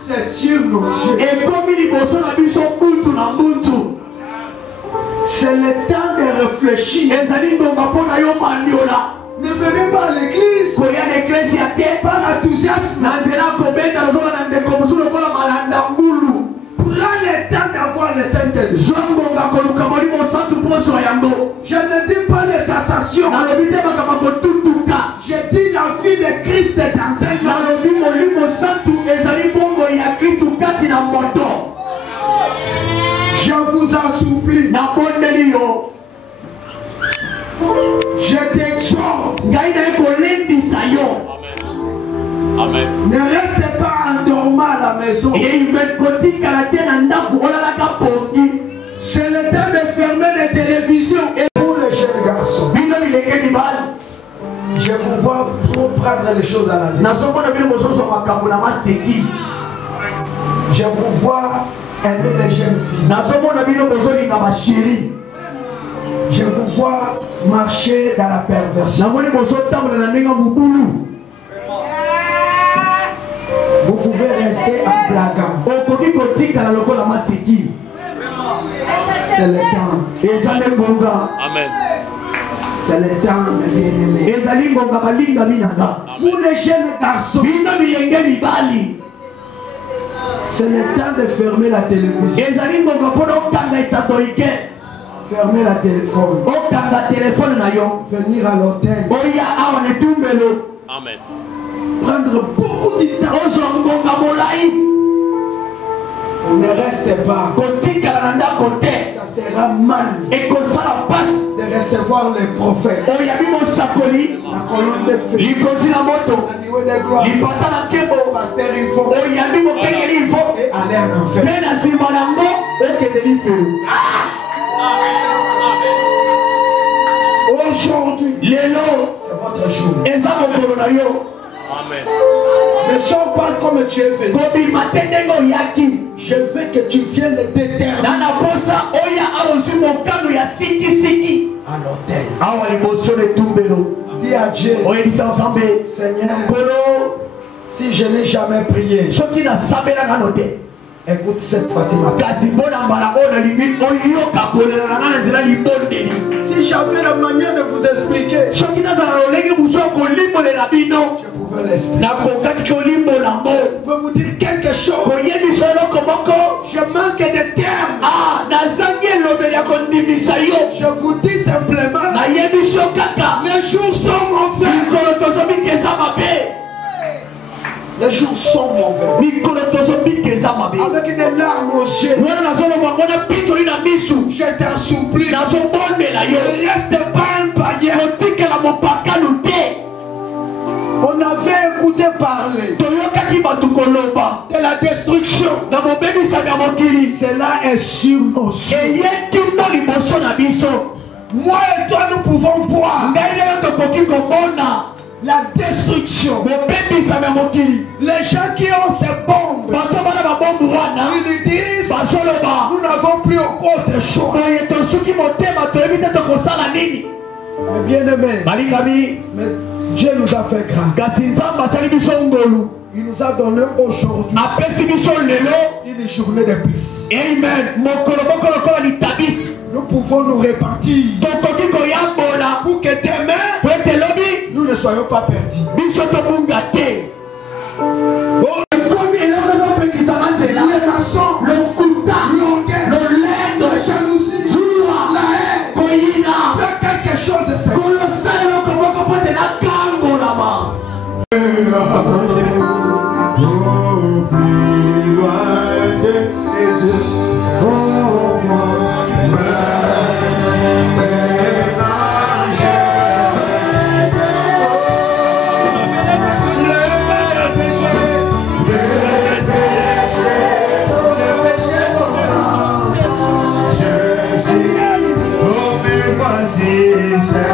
C'est sur nos yeux. C'est le temps de réfléchir. Ne venez pas à l'église par enthousiasme. Prends le temps d'avoir le Saint-Esprit. Je ne dis pas les sensations. Je dis la vie de Christ dans un homme. Je vous en supplie. Je t'exhorte. Amen. Ne reste pas endormi à la maison. C'est le temps de fermer les télévisions. Et pour les jeunes garçons, je vous vois trop prendre les choses à la vie. Je vous vois aimer les jeunes filles. Je vous vois marcher dans la perversion. Vous pouvez rester en blaguant. C'est le temps. Amen. C'est le temps, mes bien-aimés. Vous les jeunes garçons, c'est le temps de fermer la télévision. Fermer la téléphone. Venir à l'hôtel. Amen. Prendre beaucoup de temps. Ne restez pas. Ça sera mal de recevoir les prophètes. La colonne de feu. La niveau de gloire. Pasteur Info. Et aller en enfer. Aujourd'hui, c'est votre jour. Amen. Ne sors pas comme tu es venu. Je veux que tu viennes déterminer à l'autel. Dis à Dieu, Seigneur, si je n'ai jamais prié, écoute cette fois-ci ma prière. Si j'avais la manière de vous expliquer, je pouvais l'expliquer. Je veux vous dire quelque chose. Je manque de termes. Je vous dis simplement, les jours sont mauvais. Les jours sont mauvais. Avec une larme aux yeux, j'étais assoupli. Ne reste pas un païen. On avait écouté parler de la destruction. Cela est sur nos yeux. Moi et toi, nous pouvons voir la destruction. Les gens qui ont ces bombes, ils disent, nous n'avons plus autre choix. Mais bien aimé, Dieu nous a fait grâce. Il nous a donné aujourd'hui une journée de plus. Amen. Nous pouvons nous répartir pour que demain nous ne soyons pas perdus. Les maçons, l'orgueil, la jalousie, la haine, faire quelque chose de ça. Jesus.